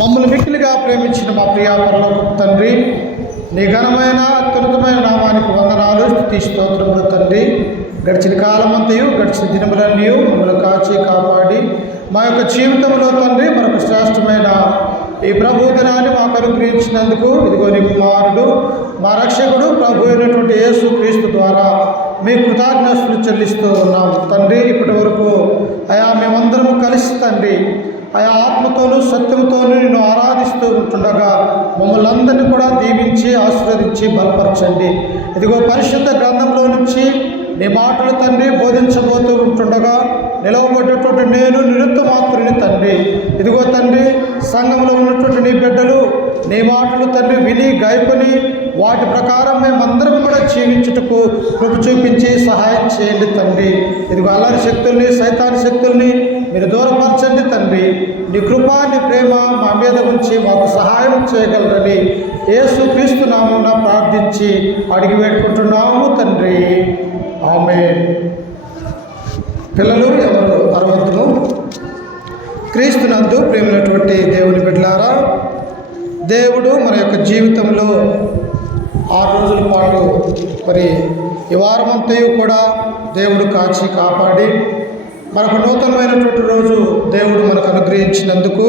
మమ్మల్ని మిక్కిలిగా ప్రేమించిన మా ప్రియా పరలోకపు తండ్రి, నీ ఘనమైన అత్యున్నతమైన నామానికి వందనాలు, స్తుతి స్తోత్రములు తండ్రి. గడిచిన కాలమంతయు గడిచిన దినములన్నీ మమ్మల్ని కాచి కాపాడి మా యొక్క జీవితంలో తండ్రి మరొక శ్రేష్టమైన ఈ ప్రభు దినాన్ని మాకు అనుగ్రహించినందుకు ఇదిగో నీ కుమారుడు మా రక్షకుడు ప్రభు అయినటువంటి యేసు క్రీస్తు ద్వారా మీ కృతజ్ఞతలు చెల్లిస్తూ ఉన్నాము తండ్రి. ఇప్పటి వరకు అయా మేమందరము కలిసి తండ్రి ఆయా ఆత్మతోనూ సత్యంతోనూ నిన్ను ఆరాధిస్తూ ఉంటుండగా మమ్మల్ని అందరినీ కూడా దీవించి ఆశీర్వదించి బలపరచండి. ఇదిగో పరిశుద్ధ గ్రంథంలో నుంచి నీ మాటలు తండ్రి బోధించబోతూ ఉంటుండగా నిలవబడ్డటువంటి నేను నిరుత్తు మాత్రుని తండ్రి, ఇదిగో తండ్రి సంఘంలో ఉన్నటువంటి నీ బిడ్డలు నీ మాటలు తండ్రి విని గాయకొని వాటి ప్రకారం మేమందరం కూడా జీవించుటకు కృప చూపించి సహాయం చేయండి తండ్రి. ఇదిగో అల్లరి శక్తుల్ని సైతాన్ శక్తుల్ని మీరు దూరపరచండి తండ్రి. నీ కృప నీ ప్రేమ మా మీద ఉంచి మాకు సహాయం చేయగలరని యేసు క్రీస్తు నామమున ప్రార్థించి అడిగి వేడుకుంటున్నాము తండ్రి. ఆమేన్. పిల్లలు ఎవరు అరవద్దును. క్రీస్తునందు ప్రేమైనటువంటి దేవుని బిడ్డలారా, దేవుడు మన యొక్క జీవితంలో 6 రోజుల పాటు మరి ఈ వారమంతయు కూడా దేవుడు కాచి కాపాడి మనకు నూతనమైనటువంటి రోజు దేవుడు మనకు అనుగ్రహించినందుకు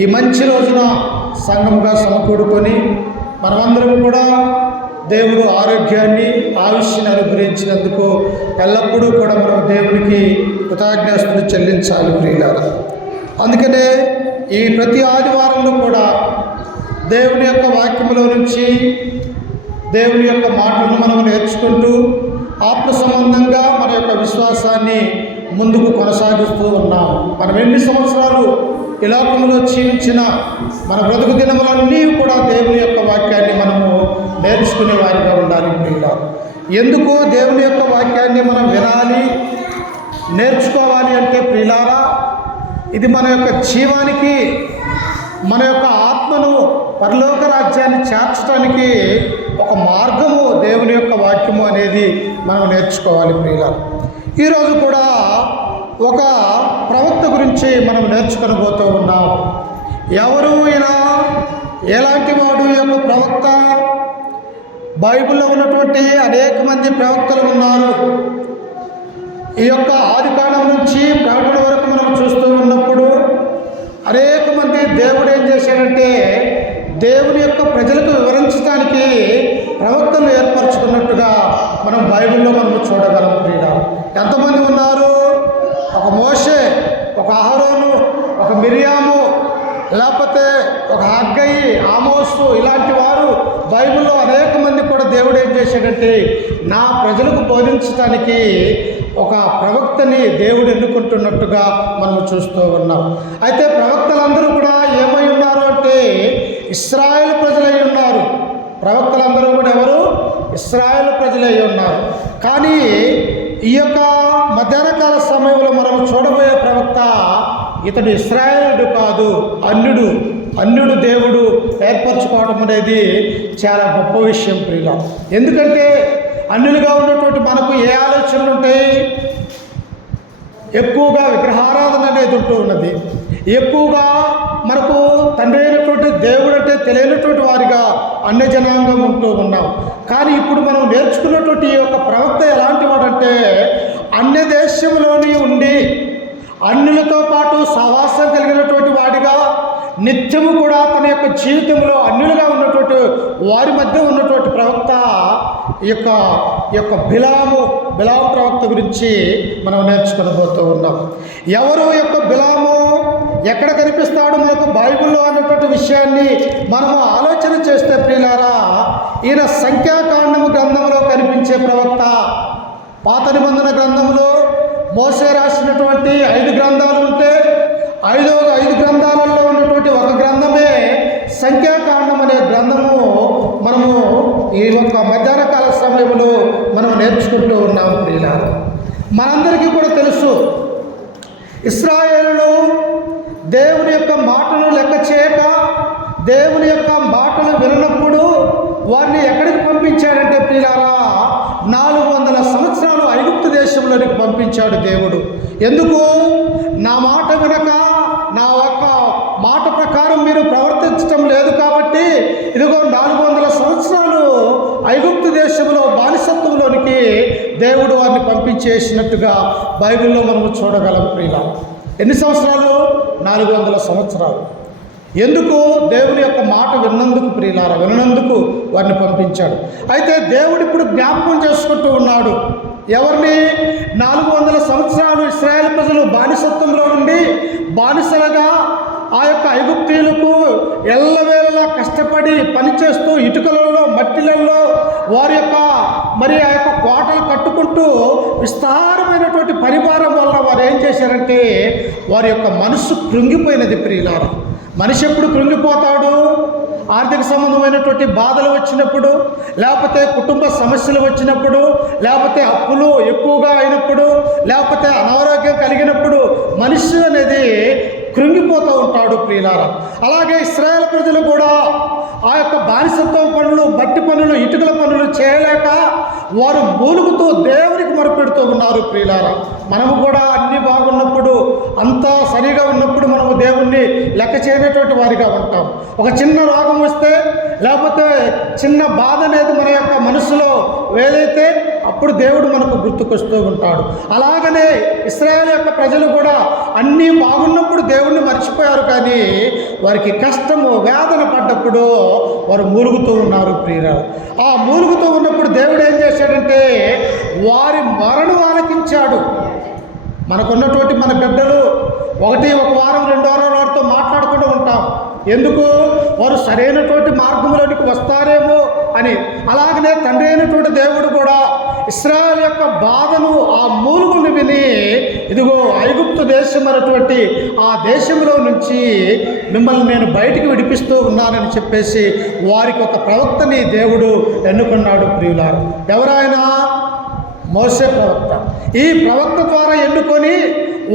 ఈ మంచి రోజున సంఘంగా సమకూడుకొని మనమందరం కూడా దేవుడు ఆరోగ్యాన్ని ఆయుష్ని అనుగ్రహించినందుకు ఎల్లప్పుడూ కూడా మనం దేవునికి కృతజ్ఞతలు చెల్లించాలి ప్రియులారా. అందుకనే ఈ ప్రతి ఆదివారంలో కూడా దేవుని యొక్క వాక్యములో నుంచి దేవుని యొక్క మాటలను మనం నేర్చుకుంటూ ఆత్మ సంబంధంగా మన యొక్క విశ్వాసాన్ని ముందుకు కొనసాగిస్తూ ఉన్నాం. మనం ఎన్ని సంవత్సరాలు ఈ లోకంలో జీవించిన మన బ్రతుకు దినములన్నీ కూడా దేవుని యొక్క వాక్యాన్ని మనము నేర్చుకునే వారిగా ఉండాలి ప్రియులారా. ఎందుకు దేవుని యొక్క వాక్యాన్ని మనం వినాలి, నేర్చుకోవాలి అంటే ప్రియులారా, ఇది మన యొక్క జీవానికి మన యొక్క ఆత్మను పరలోక రాజ్యాన్ని చేర్చడానికి ఒక మార్గము దేవుని యొక్క వాక్యము అనేది మనం నేర్చుకోవాలి ప్రియులారా. ఈరోజు కూడా ఒక ప్రవక్త గురించి మనం నేర్చుకొనబోతూ ఉన్నాం. ఎవరు ఈయన, ఎలాంటి వాడు ఈ యొక్క ప్రవక్త? బైబిల్లో ఉన్నటువంటి అనేక మంది ప్రవక్తలు ఉన్నారు. ఈ యొక్క ఆదికాండం నుంచి ప్రకటన వరకు మనం చూస్తూ ఉన్నప్పుడు అనేక మంది దేవుడు ఏం చేశాడంటే దేవుని యొక్క ప్రజలకు వివరించడానికి ప్రవక్తలు ఏర్పరచుకున్నట్టుగా మనం బైబిల్లో మనం చూడగలం ప్రియుడా. ఎంతమంది ఉన్నారు? ఒక మోషే, ఒక అహరోను, ఒక మిరియాము, లేకపోతే ఒక హగ్గయి, ఆమోసు, ఇలాంటి వారు బైబిల్లో అనేక మంది కూడా దేవుడు ఏం చేశాడంటే నా ప్రజలకు బోధించడానికి ఒక ప్రవక్తని దేవుడు ఎన్నుకుంటున్నట్టుగా మనం చూస్తూ ఉన్నాం. అయితే ప్రవక్తలందరూ కూడా ఏమై ఉన్నారు అంటే ఇశ్రాయేలు ప్రజలై ఉన్నారు. ప్రవక్తలందరూ కూడా ఎవరు? ఇశ్రాయేలు ప్రజలై ఉన్నారు. కానీ ఈ యొక్క మధ్యాహ్నకాల సమయంలో మనం చూడబోయే ప్రవక్త ఇతడు ఇశ్రాయేలుడు కాదు, అన్యుడు దేవుడు ఏర్పరచుకోవడం అనేది చాలా గొప్ప విషయం ప్రియుల. ఎందుకంటే అన్యులుగా ఉన్నటువంటి మనకు ఏ ఆలోచనలు ఉంటాయి? ఎక్కువగా విగ్రహారాధన అనేది ఉంటూ ఉన్నది. ఎక్కువగా మనకు తండ్రి అయినటువంటి దేవుడు అంటే తెలియనటువంటి వారిగా అన్య జనాంగం ఉంటూ ఉన్నాం. కానీ ఇప్పుడు మనం నేర్చుకున్నటువంటి ఈ యొక్క ప్రవక్త ఎలాంటి వాడంటే అన్య దేశంలోని ఉండి అన్యులతో పాటు సహవాసం కలిగినటువంటి వాడిగా నిత్యము కూడా తన యొక్క జీవితంలో అన్యులుగా ఉన్నటువంటి వారి మధ్య ఉన్నటువంటి ప్రవక్త ఈ యొక్క బిలాము ప్రవక్త గురించి మనం నేర్చుకొనబోతూ ఉన్నాం. ఎవరు యొక్క బిలాము, ఎక్కడ కనిపిస్తాడు మనకు బైబిల్లో అన్నటువంటి విషయాన్ని మనము ఆలోచన చేస్తే ప్రియులారా, ఈయన సంఖ్యాకాండము గ్రంథంలో కనిపించే ప్రవక్త. పాత నిబంధన గ్రంథంలో మోసే రాసినటువంటి 5 గ్రంథాలు ఉంటే 5 గ్రంథాలలో ఉన్నటువంటి ఒక గ్రంథమే సంఖ్యాకాండం అనే గ్రంథము మనము ఈ యొక్క మధ్యాహ్నకాల సమయంలో మనం నేర్చుకుంటూ ఉన్నాము ప్రియులారా. మనందరికీ కూడా తెలుసు, ఇశ్రాయేలులు దేవుని యొక్క మాటలు లెక్క చేయక దేవుని యొక్క మాటలు విననప్పుడు వారిని ఎక్కడికి పంపించాడంటే ప్రియులారా 400 సంవత్సరాలు ఐగుప్తు దేశంలోనికి పంపించాడు దేవుడు. ఎందుకు? నా మాట వినక, నా యొక్క మాట ప్రకారం ప్రకారం మీరు ప్రవర్తించటం లేదు కాబట్టి ఇదిగో 400 సంవత్సరాలు ఐగుప్తు దేశంలో బానిసత్వంలోనికి దేవుడు వారిని పంపించేసినట్టుగా బైబిల్లో మనము చూడగలం ప్రియుల. ఎన్ని సంవత్సరాలు? 400 సంవత్సరాలు. ఎందుకు? దేవుని యొక్క మాట విన్నందుకు ప్రియులారా, విన్నందుకు వారిని పంపించాడు. అయితే దేవుడు ఇప్పుడు జ్ఞాపకం చేసుకుంటూ ఉన్నాడు. ఎవరిని? 400 సంవత్సరాలు ఇశ్రాయేలు ప్రజలు బానిసత్వంలో నుండి బానిసలుగా ఆ యొక్క ఐగుప్తీయులకు ఎల్లవేళలా కష్టపడి పనిచేస్తూ ఇటుకలలో మట్టిలలో వారి యొక్క ఆ యొక్క కోటలు కట్టుకుంటూ విస్తారమైనటువంటి పరివారం వల్ల వారు ఏం చేశారంటే వారి యొక్క మనస్సు కృంగిపోయినది ప్రియులారా. మనిషి ఎప్పుడు కృంగిపోతాడు? ఆర్థిక సంబంధమైనటువంటి బాధలు వచ్చినప్పుడు, లేకపోతే కుటుంబ సమస్యలు వచ్చినప్పుడు, లేకపోతే అప్పులు ఎక్కువగా అయినప్పుడు, లేకపోతే అనారోగ్యం కలిగినప్పుడు మనిషి అనేది కృంగిపోతూ ఉంటాడు ప్రియులారా. అలాగే ఇశ్రాయేలు ప్రజలు కూడా ఆ యొక్క బానిసత్వం పనులు, మట్టి పనులు, ఇటుకల పనులు చేయలేక వారు మూలుగుతూ దేవునికి మొరపెడుతూ ఉన్నారు ప్రియులారా. మనము కూడా అన్నీ బాగున్నప్పుడు, అంతా సరిగా ఉన్నప్పుడు మనము దేవుణ్ణి లెక్క చేయనటువంటి వారిగా ఉంటాం. ఒక చిన్న రోగం వస్తే, లేకపోతే చిన్న బాధ అనేది మన యొక్క మనసులో ఏదైతే అప్పుడు దేవుడు మనకు గుర్తుకొస్తూ ఉంటాడు. అలాగనే ఇశ్రాయేలు యొక్క ప్రజలు కూడా అన్నీ బాగున్నప్పుడు దేవుణ్ణి మర్చిపోయారు, కానీ వారికి కష్టము వేదన పడ్డప్పుడు వారు మూలుగుతూ ఉన్నారు ప్రియులారా. ఆ మూలుగుతూ ఉన్నప్పుడు దేవుడు ఏం చేశాడంటే వారి మరణం ఆలకించాడు. మనకున్నటువంటి మన బిడ్డలు ఒక వారం 2 వారాల వారితో మాట్లాడకుండా ఉంటాం. ఎందుకు? వారు సరైనటువంటి మార్గంలోనికి వస్తారేమో అని. అలాగనే తండ్రి అయినటువంటి దేవుడు కూడా ఇశ్రాయేలు యొక్క బాధను, ఆ మూలుగును విని ఇదిగో ఐగుప్తు దేశం అనేటువంటి ఆ దేశంలో నుంచి మిమ్మల్ని నేను బయటికి విడిపిస్తూ ఉన్నానని చెప్పేసి వారికి ఒక ప్రవక్తని దేవుడు ఎన్నుకున్నాడు ప్రియులారు. ఎవరైనా? మోసే ప్రవక్త. ఈ ప్రవక్త ద్వారా ఎన్నుకొని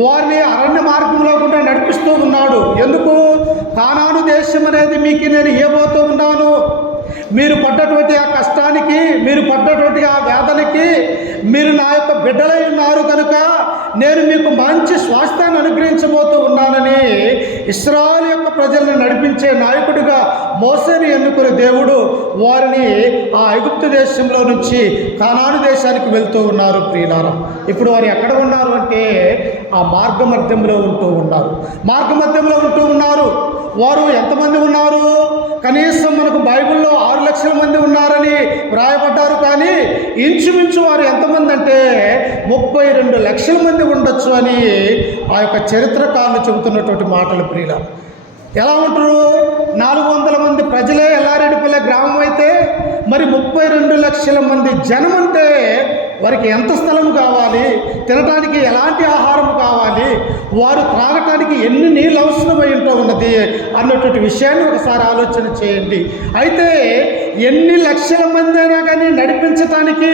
వారిని అరణ్య మార్గంలో కూడా నడిపిస్తూ ఉన్నాడు. ఎందుకు? కానాను దేశం అనేది మీకు నేను ఇవ్వబోతూ ఉన్నాను. మీరు పడ్డటువంటి ఆ కష్టానికి, మీరు పడ్డటువంటి ఆ వేదనకి మీరు నా యొక్క బిడ్డలై ఉన్నారు కనుక నేను మీకు మంచి స్వాస్థ్యాన్ని అనుగ్రహించబోతూ ఉన్నానని ఇశ్రాయేలు యొక్క ప్రజల్ని నడిపించే నాయకుడిగా మోసేని ఎన్నుకునే దేవుడు వారిని ఆ ఐగుప్తు దేశంలో నుంచి కానాను దేశానికి వెళ్తూ ఉన్నారు ప్రియులారా. ఇప్పుడు వారు ఎక్కడ ఉన్నారు అంటే ఆ మార్గమధ్యంలో ఉంటూ ఉన్నారు. మార్గమధ్యంలో ఉంటూ ఉన్నారు. వారు ఎంతమంది ఉన్నారు? కనీసం మనకు బైబిల్లో 6 లక్షల మంది ఉన్నారని వ్రాయబడ్డారు, కానీ ఇంచుమించు వారు ఎంతమంది అంటే 32 లక్షల మంది ఉండొచ్చు అని ఆ యొక్క చరిత్రకారులు చెబుతున్నటువంటి మాటలు ప్రియులారా. ఎలా ఉంటారు? 400 మంది ప్రజలే ఎల్లారెడ్డిపల్లె గ్రామం అయితే మరి 32 లక్షల మంది జనం అంటే వారికి ఎంత స్థలం కావాలి? తినడానికి ఎలాంటి ఆహారం కావాలి? వారు త్రాగటానికి ఎన్ని నీళ్ళు అవసరమై ఉన్నది అన్నటువంటి విషయాన్ని ఒకసారి ఆలోచన చేయండి. అయితే ఎన్ని లక్షల మంది అయినా కానీ నడిపించటానికి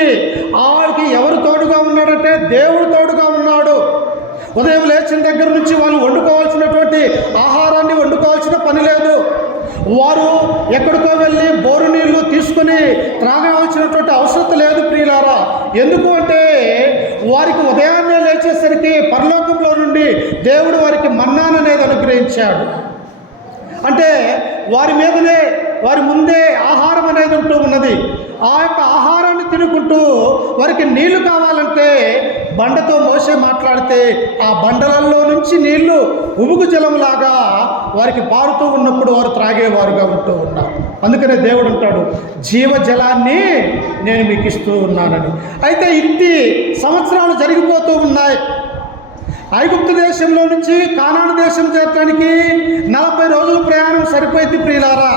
వాళ్ళకి ఎవరు తోడుగా ఉన్నాడంటే దేవుడు తోడుగా ఉన్నాడు. ఉదయం లేచిన దగ్గర నుంచి వాళ్ళు వండుకోవాల్సినటువంటి ఆహారాన్ని వండుకోవాల్సిన పని లేదు. వారు ఎక్కడికో వెళ్ళి బోరు నీళ్లు తీసుకుని త్రాగవలసినటువంటి అవసరం లేదు ప్రియులారా. ఎందుకు అంటే వారికి ఉదయాన్నే లేచేసరికి పరలోకంలో నుండి దేవుడు వారికి మన్నాననేది అనుగ్రహించాడు. అంటే వారి ముందే ఆహారం అనేది ఉంటూ ఉన్నది. ఆ యొక్క ఆహారాన్ని తినుకుంటూ వారికి నీళ్లు కావాలంటే బండతో మోసే మాట్లాడితే ఆ బండలలో నుంచి నీళ్లు ఉబుకు జలంలాగా వారికి పారుతూ ఉన్నప్పుడు వారు త్రాగేవారుగా ఉంటూ ఉన్నారు. అందుకనే దేవుడు అంటాడు జీవజలాన్ని నేను మీకు ఇస్తూ ఉన్నానని. అయితే ఇన్ని సంవత్సరాలు జరిగిపోతూ ఉన్నాయి. ఐగుప్తు దేశంలో నుంచి కానాను దేశం చేరడానికి 40 రోజుల ప్రయాణం సరిపోయింది ప్రియులారా.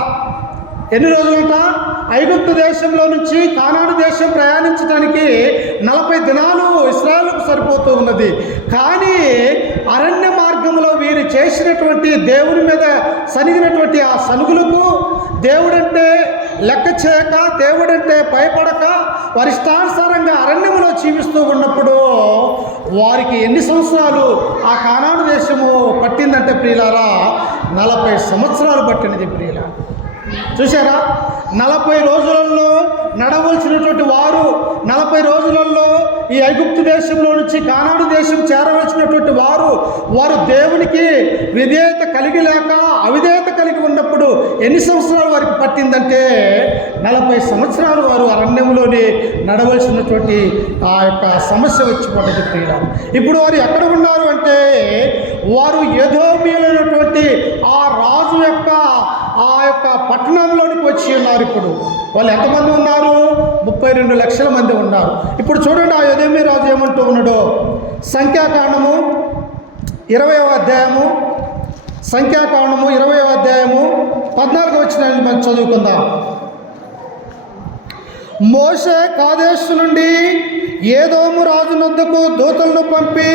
ఎన్ని రోజులంట? ఐగుప్తు దేశంలో నుంచి కానాను దేశం ప్రయాణించడానికి 40 దినాలు ఇశ్రాయేలుకు సరిపోతూ ఉన్నది. కానీ అరణ్య మార్గంలో వీరు చేసినటువంటి దేవుని మీద సనిగినటువంటి ఆ సనుగులకు దేవుడంటే లెక్క చేయక, దేవుడంటే భయపడక వారి ఇష్టానుసారంగా అరణ్యంలో జీవిస్తూ ఉన్నప్పుడు వారికి ఎన్ని సంవత్సరాలు ఆ కానాను దేశము పట్టిందంటే ప్రియులారా 40 సంవత్సరాలు పట్టినది ప్రియులారా. చూసారా? 40 రోజులలో నడవలసినటువంటి వారు 40 రోజులలో ఈ ఐగుప్తు దేశంలో నుంచి కానాను దేశం చేరవలసినటువంటి వారు దేవునికి విధేయత కలిగి లేక అవిధేయత కలిగి ఎన్ని సంవత్సరాలు వారికి పట్టిందంటే 40 సంవత్సరాలు వారు అరణ్యంలోనే నడవలసినటువంటి ఆ యొక్క సమస్య వచ్చి పడ్డది ప్రియులారా. ఇప్పుడు వారు ఎక్కడ ఉన్నారు అంటే వారు ఎదోమీయులైనటువంటి ఆ రాజు యొక్క పట్టణంలోనికి వచ్చి ఉన్నారు. ఇప్పుడు వాళ్ళు ఎంతమంది ఉన్నారు? 32 లక్షల మంది ఉన్నారు. ఇప్పుడు చూడండి ఆ ఎదోమీ రాజు ఏమంటూ ఉన్నాడో. సంఖ్యాకాండము 20వ అధ్యాయము 14వ వచనాన్ని మనం చదువుకుందాం. మోషే కాదేశు నుండి ఏదోము రాజు నొద్దకు దూతలను పంపి,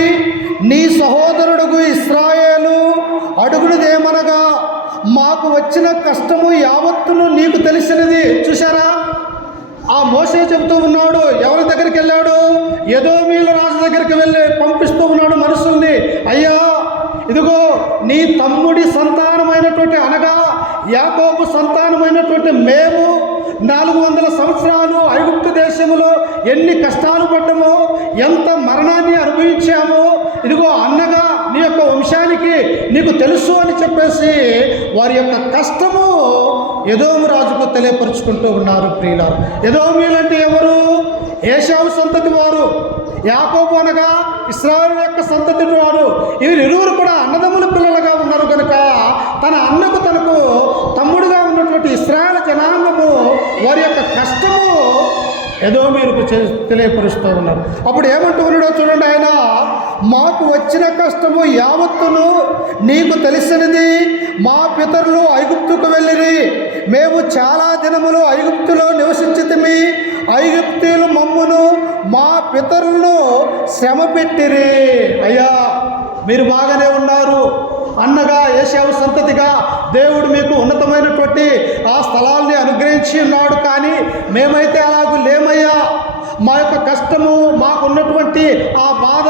నీ సహోదరుడుగు ఇశ్రాయేలు అడుగునిదేమనగా, మాకు వచ్చిన కష్టము యావత్తును నీకు తెలిసినది. చూసారా, ఆ మోషే చెబుతూ ఉన్నాడు. ఎవరి దగ్గరికి వెళ్ళాడు? ఎదోమీయుల రాజు దగ్గరికి వెళ్ళి పంపిస్తూ ఉన్నాడు మనుషుల్ని. అయ్యా, ఇదిగో నీ తమ్ముడి సంతానమైనటువంటి అనగా యాకోబు సంతానమైనటువంటి మేము 400 సంవత్సరాలు ఐగుప్తు దేశంలో ఎన్ని కష్టాలు పడ్డామో, ఎంత మరణాన్ని అనుభవించామో, ఇదిగో అన్నగా నీ యొక్క వంశానికి నీకు తెలుసు అని చెప్పేసి వారి యొక్క కష్టము ఎదోము రాజుకు తెలియపరుచుకుంటూ ఉన్నారు ప్రియులారా. ఎదోమీయులంటే ఎవరు? ఏశావు సంతతి వారు. యాకోబు అనగా ఇశ్రాయేలు యొక్క సంతతి వారు. వీరిరువురు కూడా అన్నదమ్ముల పిల్లలుగా ఉన్నారు కనుక తన అన్నకు తనకు తమ్ముడుగా ఉన్నటువంటి ఇశ్రాయేలు జనాంగము వారి యొక్క కష్టము ఎదోమీయులకు తెలియపరుస్తూ ఉన్నారు. అప్పుడు ఏమంటూ ఉన్నాడో చూడండి ఆయన, మాకు వచ్చిన కష్టము యావత్తును నీకు తెలిసినది. మా పితరులు ఐగుప్తుకు వెళ్ళిరి, మేము చాలా దినములు ఐగుప్తులో నివసించితిమి. ఐగుప్తీయులు మమ్మును మా పితరులను శ్రమ పెట్టిరి. అయ్యా, మీరు బాగానే ఉన్నారు అన్నగా, ఏశావు సంతతిగా దేవుడు మీకు ఉన్నతమైనటువంటి ఆ స్థలాల్ని అనుగ్రహించి ఉన్నాడు. కానీ మేమైతే అలాగూ లేమయ్యా. మా యొక్క కష్టము, మాకున్నటువంటి ఆ బాధ,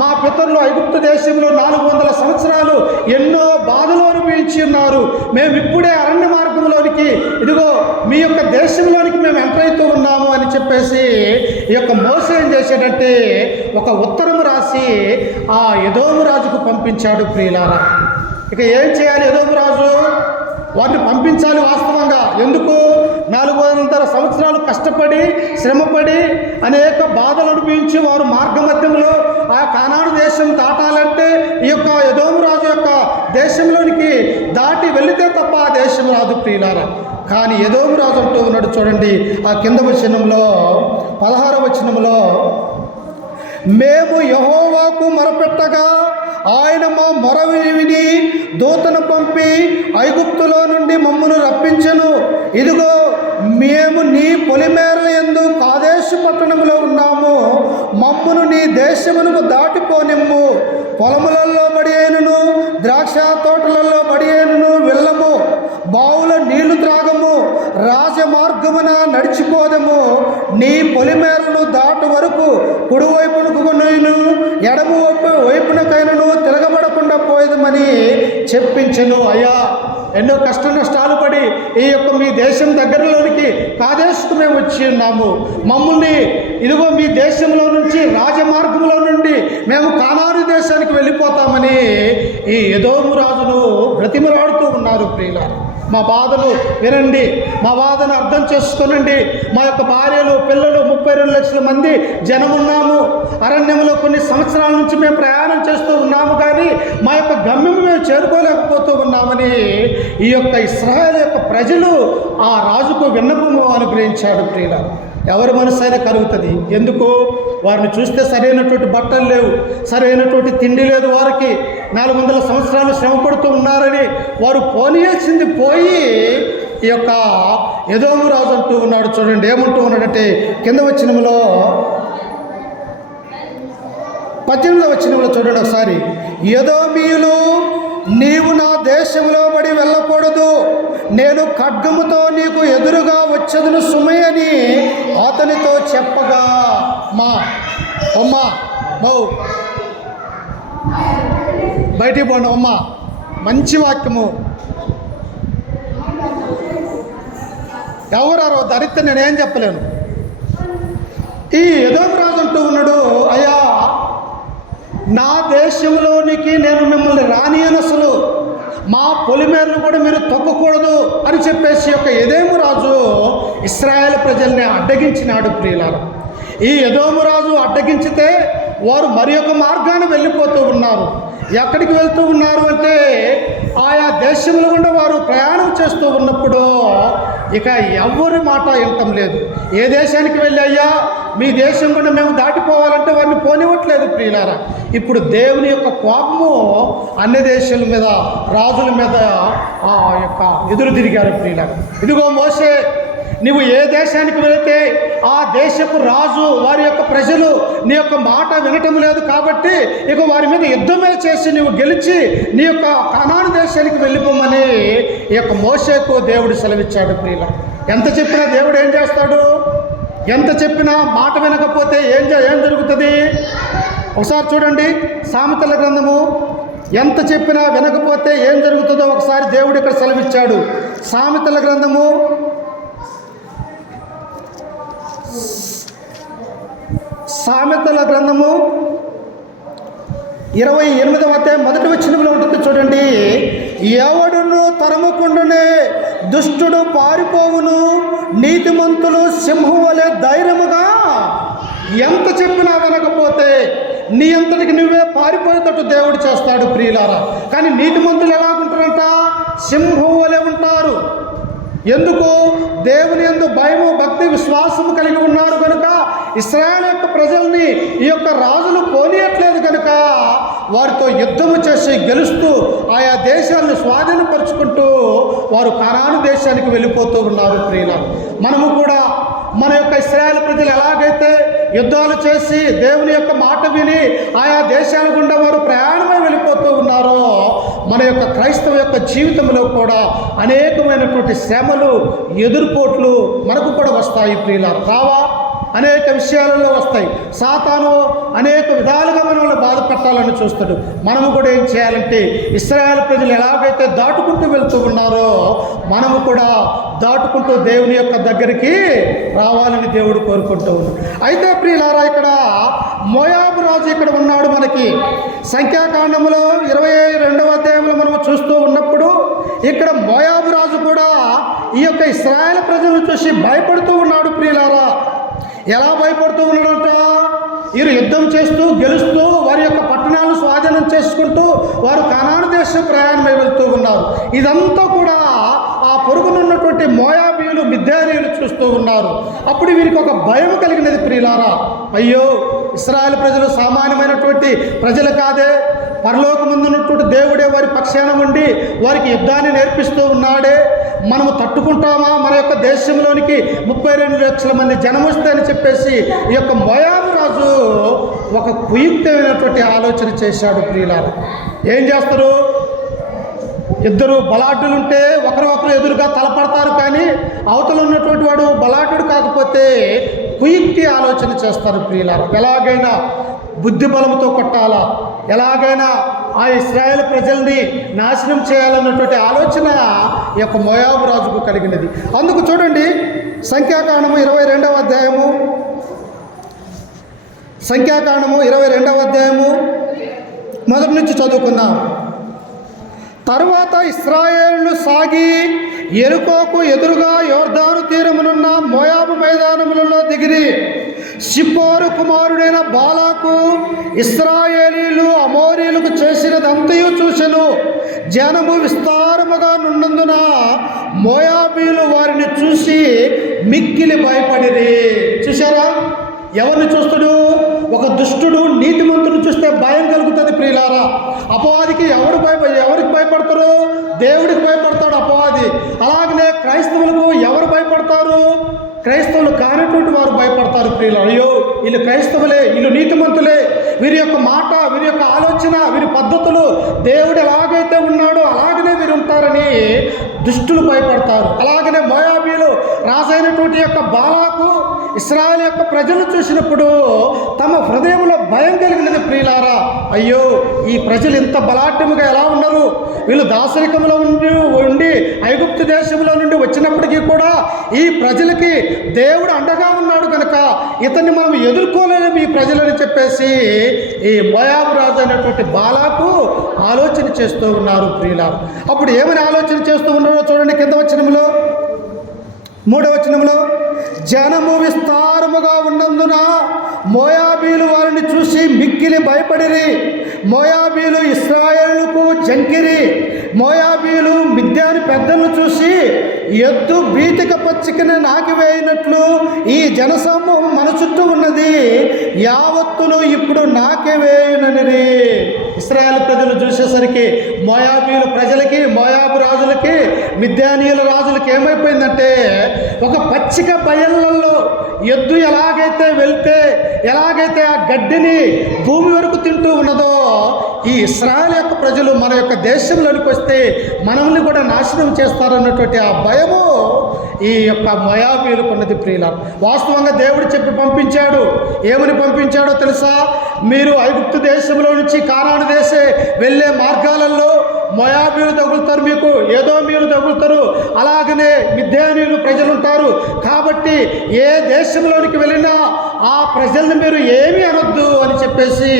మా పితరులు ఐగుప్తు దేశంలో 400 సంవత్సరాలు ఎన్నో బాధలు అనుభవించి ఉన్నారు. మేము ఇప్పుడే అరణ్య మార్గంలోనికి, ఇదిగో మీ యొక్క దేశంలోనికి మేము ఎంటర్ అవుతూ ఉన్నాము అని చెప్పేసి ఈ యొక్క మోసే ఏం చేశాడంటే ఒక ఉత్తరం రాసి ఆ ఎదోము రాజుకు పంపించాడు ప్రియులారా. ఇక ఏం చేయాలి? ఎదోము రాజు వారిని పంపించాలి వాస్తవంగా. ఎందుకు? 400 సంవత్సరాలు కష్టపడి శ్రమపడి అనేక బాధలు అనుభవించి వారు మార్గమధ్యంలో ఆ కానాను దేశం దాటాలంటే ఈ యొక్క ఎదోము రాజు యొక్క దేశంలోనికి దాటి వెళితే తప్ప ఆ దేశం రాదు ప్రియులారా. కానీ ఎదోము రాజు అంటూ ఉన్నాడు చూడండి ఆ కింద వచనంలో 16వ వచనంలో, మేము యెహోవాకు మొరపెట్టగా ఆయన మా మొర విని దూతను పంపి ఐగుప్తులో నుండి మమ్మను రప్పించెను. ఇదిగో మేము నీ పొలిమేరల యందు కాదేశు పట్టణంలో ఉన్నాము. మమ్మను నీ దేశమునకు దాటిపోనిమ్ము. పొలములలో బడి అయినను ద్రాక్ష తోటలలో బడి అయినను వెళ్ళము. బావుల నీళ్లు త్రాగము. రాజమార్గమున నడిచిపోదము. నీ పొలిమేరలు దాటు వరకు కుడివైపునకు ఎడమ వైపునకైనను తిరగబడకుండా పోయేదమని చెప్పించెను. అయ్యా, ఎన్నో కష్ట నష్టాలు పడి ఈ యొక్క మీ దేశం దగ్గరలోనికి కాదేశుకు మేము వచ్చి ఉన్నాము. మమ్మల్ని ఇదిగో మీ దేశంలో నుంచి రాజమార్గంలో నుండి మేము కానాను దేశానికి వెళ్ళిపోతామని ఈ ఎదోము రాజును బ్రతిమలాడుతూ ఉన్నారు ప్రియులారా. మా బాధలు వినండి, మా బాధను అర్థం చేసుకోనండి. మా యొక్క భార్యలు పిల్లలు 32 లక్షల మంది జనమున్నాము. అరణ్యంలో కొన్ని సంవత్సరాల నుంచి మేము ప్రయాణం చేస్తూ ఉన్నాము, కానీ మా యొక్క గమ్యం మేము చేరుకోలేకపోతూ ఉన్నామని ఈ యొక్క ఇశ్రాయేలు యొక్క ప్రజలు ఆ రాజుకు విన్నపము అనుగ్రహించాడు ప్రియులారా. ఎవరి మనసైనా కలుగుతుంది. ఎందుకు? వారిని చూస్తే సరైనటువంటి బట్టలు లేవు, సరైనటువంటి తిండి లేదు. వారికి 400 సంవత్సరాలు శ్రమ పడుతూ ఉన్నారని వారు పోనీయాల్సింది పోయి ఈ యొక్క ఎదోము రాజు అంటూ ఉన్నాడు చూడండి. ఏమంటూ ఉన్నాడంటే కింద వచనంలో 18వ వచనంలో చూడండి ఒకసారి. ఎదోమీయులు, నీవు నా దేశంలో బడి వెళ్ళకూడదు. నేను ఖడ్గముతో నీకు ఎదురుగా వచ్చేదను సుమయని అతనితో చెప్పగా, బయటికి పోండి అమ్మ. మంచి వాక్యము. ఎవరారో దరిద్ర నేనేం చెప్పలేను. ఈ ఎదోము రాజు అంటూ ఉన్నాడు, అయ్యా, నా దేశంలోనికి నేను మిమ్మల్ని రానియను. అసలు మా పొలిమేరలు కూడా మీరు తొక్కకూడదు అని చెప్పేసి యొక్క ఎదోము రాజు ఇశ్రాయేలు ప్రజల్ని అడ్డగించినాడు ప్రియులారా. ఈ ఎదోము రాజు అడ్డగించితే వారు మరి ఒక మార్గాన్ని వెళ్ళిపోతూ ఉన్నారు. ఎక్కడికి వెళ్తూ ఉన్నారు అంటే ఆయా దేశంలో గుండా వారు ప్రయాణం చేస్తూ ఉన్నప్పుడు ఇక ఎవరి మాట వినటం లేదు. ఏ దేశానికి వెళ్ళి అయ్యా మీ దేశం గుండా మేము దాటిపోవాలంటే వారిని పోనివ్వట్లేదు ప్రియులారా. ఇప్పుడు దేవుని యొక్క కోపము అన్ని దేశాల మీద, రాజుల మీద ఆ యొక్క ఎదురు తిరిగారు ప్రియులారా. ఇదిగో మోసే, నీవు ఏ దేశానికి వెళితే ఆ దేశపు రాజు వారి యొక్క ప్రజలు నీ యొక్క మాట వినటం లేదు కాబట్టి ఇక వారి మీద యుద్ధమే చేసి నీవు గెలిచి నీ యొక్క కనాను దేశానికి వెళ్ళిపోమని ఈ యొక్క మోషేకు దేవుడు సెలవిచ్చాడు ప్రియుల. ఎంత చెప్పినా దేవుడు ఏం చేస్తాడు? ఎంత చెప్పినా మాట వినకపోతే ఏం జరుగుతుంది? ఒకసారి చూడండి సామెతల గ్రంథము. ఎంత చెప్పినా వినకపోతే ఏం జరుగుతుందో ఒకసారి దేవుడు ఇక్కడ సెలవిచ్చాడు. సామెతల గ్రంథము 28వ అధ్యాయం 1వ వచనంలో ఉంటుంది చూడండి. ఎవడును తరముకుండానే దుష్టుడు పారిపోవును, నీతిమంతులు సింహం వలె ధైర్యముగా. ఎంత చెప్పినా వినకపోతే నీ అంతటికి నువ్వే పారిపోయేటట్టు దేవుడు చేస్తాడు ప్రియులారా. కానీ నీతిమంతులు ఎలాగుంటారంట? సింహం వలె ఉంటారు. ఎందుకు? దేవుని యందు భయము, భక్తి, విశ్వాసము కలిగి ఉన్నారు కనుక ఇశ్రాయేలు యొక్క ప్రజల్ని ఈ యొక్క రాజులు పోనీయట్లేదు కనుక వారితో యుద్ధము చేసి గెలుస్తూ ఆయా దేశాలను స్వాధీనపరుచుకుంటూ వారు కనాను దేశానికి వెళ్ళిపోతూ ఉన్నారు ప్రియులారా. మనము కూడా మన యొక్క ఇశ్రాయేలు ప్రజలు ఎలాగైతే యుద్ధాలు చేసి దేవుని యొక్క మాట విని ఆయా దేశాల గుండా వారు ప్రయాణమై వెళ్ళిపోతూ ఉన్నారో మన యొక్క క్రైస్తవ యొక్క జీవితంలో కూడా అనేకమైనటువంటి శ్రమలు, ఎదుర్పోట్లు మనకు కూడా వస్తాయి ప్రియులారా. రావా? అనేక విషయాలలో వస్తాయి. సాతాను అనేక విధాలుగా మనల్ని బాధ పెట్టాలని చూస్తాడు. మనము కూడా ఏం చేయాలంటే ఇశ్రాయేలు ప్రజలు ఎలాగైతే దాటుకుంటూ వెళ్తూ ఉన్నారో మనము కూడా దాటుకుంటూ దేవుని యొక్క దగ్గరికి రావాలని దేవుడు కోరుకుంటూ ఉన్నాడు. అయితే ప్రియులారా, ఇక్కడ మోయాబు రాజు ఇక్కడ ఉన్నాడు. మనకి సంఖ్యాకాండంలో 22వ అధ్యాయంలో మనము చూస్తూ ఉన్నప్పుడు ఇక్కడ మోయాబు రాజు కూడా ఈ యొక్క ఇశ్రాయేలు ప్రజలను చూసి భయపడుతూ ఉన్నాడు ప్రియులారా. ఎలా భయపడుతూ ఉన్నాడంట? వీరు యుద్ధం చేస్తూ గెలుస్తూ వారి యొక్క పట్టణాలను స్వాధీనం చేసుకుంటూ వారు కనాను దేశం ప్రయాణమై వెళ్తూ ఉన్నారు. ఇదంతా కూడా ఆ పొరుగునున్నటువంటి మోయాబీయులు, మిద్యానీయులు చూస్తూ ఉన్నారు. అప్పుడు వీరికి ఒక భయం కలిగినది ప్రియులారా. అయ్యో, ఇశ్రాయేలు ప్రజలు సామాన్యమైనటువంటి ప్రజలు కాదే, పరలోకమందున్నటువంటి దేవుడే వారి పక్షాన ఉండి వారికి యుద్ధాన్ని నేర్పిస్తూ ఉన్నాడే, మనము తట్టుకుంటామా? మన యొక్క దేశంలోనికి 32 లక్షల మంది జనం వస్తాయని చెప్పేసి ఈ యొక్క మోయాబు రాజు ఒక కుయుక్తమైనటువంటి ఆలోచన చేశాడు ప్రియులారా. ఏం చేస్తారు? ఇద్దరు బలాఢ్యులుంటే ఒకరు ఎదురుగా తలపడతారు, కానీ అవతల ఉన్నటువంటి వాడు బలాఢ్యుడు కాకపోతే కుయుక్తి ఆలోచన చేస్తారు ప్రియులారా. ఎలాగైనా బుద్ధి బలంతో కొట్టాలా, ఎలాగైనా ఆ ఇశ్రాయేలు ప్రజల్ని నాశనం చేయాలన్నటువంటి ఆలోచన ఈ యొక్క మోయాబు రాజుకు కలిగినది. అందుకు చూడండి సంఖ్యాకాండము 22వ అధ్యాయము, సంఖ్యాకాండము 22వ అధ్యాయము మొదటి నుంచి చదువుకుందాం. తరువాత ఇశ్రాయేలు సాగి యెరికోకు ఎదురుగా యోర్దాను తీరమునున్న మోయాబు మైదానములలో దిగిరి. సిప్పోరు కుమారుడైన బాలాకు ఇశ్రాయేలీలు అమోరీలకు చేసినదంతయు చూసెను. జనము విస్తారముగా నుండందున మోయాబీలు వారిని చూసి మిక్కిలి భయపడిరి. చూశారా? ఎవరిని చూస్తాడు? ఒక దుష్టుడు నీతిమంతుని చూస్తే భయం కలుగుతుంది ప్రియులారా. అపవాదికి ఎవరికి భయపడతారు? దేవుడికి భయపడతాడు అపవాది. అలాగనే క్రైస్తవులకు ఎవరు భయపడతారు? క్రైస్తవులు కానటువంటి వారు భయపడతారు ప్రియులారా. అయ్యో, వీళ్ళు క్రైస్తవులే, వీళ్ళు నీతిమంతులే, వీరి యొక్క మాట, వీరి యొక్క ఆలోచన, వీరి పద్ధతులు దేవుడు ఎలాగైతే ఉన్నాడో అలాగనే వీరు ఉంటారని దుష్టులు భయపడతారు. అలాగనే మోయాబీలు రాజైనటువంటి యొక్క బాలాకు ఇశ్రాయేలు యొక్క ప్రజలు చూసినప్పుడు తమ హృదయంలో భయం కలిగినది ప్రియులారా. అయ్యో, ఈ ప్రజలు ఇంత బలాఢ్యముగా ఎలా ఉన్నారు? వీళ్ళు దాసరికంలో ఉండి ఐగుప్తు దేశంలో నుండి వచ్చినప్పటికీ కూడా ఈ ప్రజలకి దేవుడు అండగా ఉన్నాడు కనుక ఇతన్ని మనం ఎదుర్కోలేము ఈ ప్రజలని చెప్పేసి ఈ మోయాబు రాజు అయినటువంటి బాలాకు ఆలోచన చేస్తూ ఉన్నారు ప్రియులారు. అప్పుడు ఏమని ఆలోచన చేస్తూ ఉన్నారో చూడండి, కింద వచనంలో 3వ వచనంలో, జనము విస్తారముగా ఉన్నందున మోయాబీలు వారిని చూసి మిక్కిలి భయపడిరి. మోయాబీలు ఇశ్రాయేలుకు జంకిరి. మోయాబీలు మిద్యాను పెద్దలను చూసి ఎద్దు బీతిక పచ్చికని నాకివేయినట్లు ఈ జనసమూహం మన చుట్టూ ఉన్నది, యావత్తును ఇప్పుడు నాకివేయుననిరి. ఇశ్రాయేలు ప్రజలు చూసేసరికి మోయాబీలు ప్రజలకి, మోయాబు రాజులకి, మిద్యానీయుల రాజులకి ఏమైపోయిందంటే, ఒక పచ్చిక బయళ్ళల్లో ఎద్దు ఎలాగైతే ఆ గడ్డిని భూమి వరకు తింటూ ఉన్నదో, ఈ ఇశ్రాయేలు యొక్క ప్రజలు మన యొక్క దేశంలోనికి వస్తే మనల్ని కూడా నాశనం చేస్తారన్నటువంటి ఆ భయము ఈ యొక్క మోయాబీలకు ఉన్నది ప్రియులారా. వాస్తవంగా దేవుడు చెప్పి పంపించాడు. ఏమని పంపించాడో తెలుసా? మీరు ఐగుప్తు దేశంలో నుంచి కానాను దేశే వెళ్ళే మార్గాలలో మోయాబీలు తగులుతారు, మీకు ఏదోమీయులు తగులుతారు, అలాగనే మిద్యానీయులు ప్రజలు ఉంటారు. కాబట్టి ఏ దేశంలోనికి వెళ్ళినా ఆ ప్రజల్ని మీరు ఏమీ అనొద్దు అని చెప్పేసి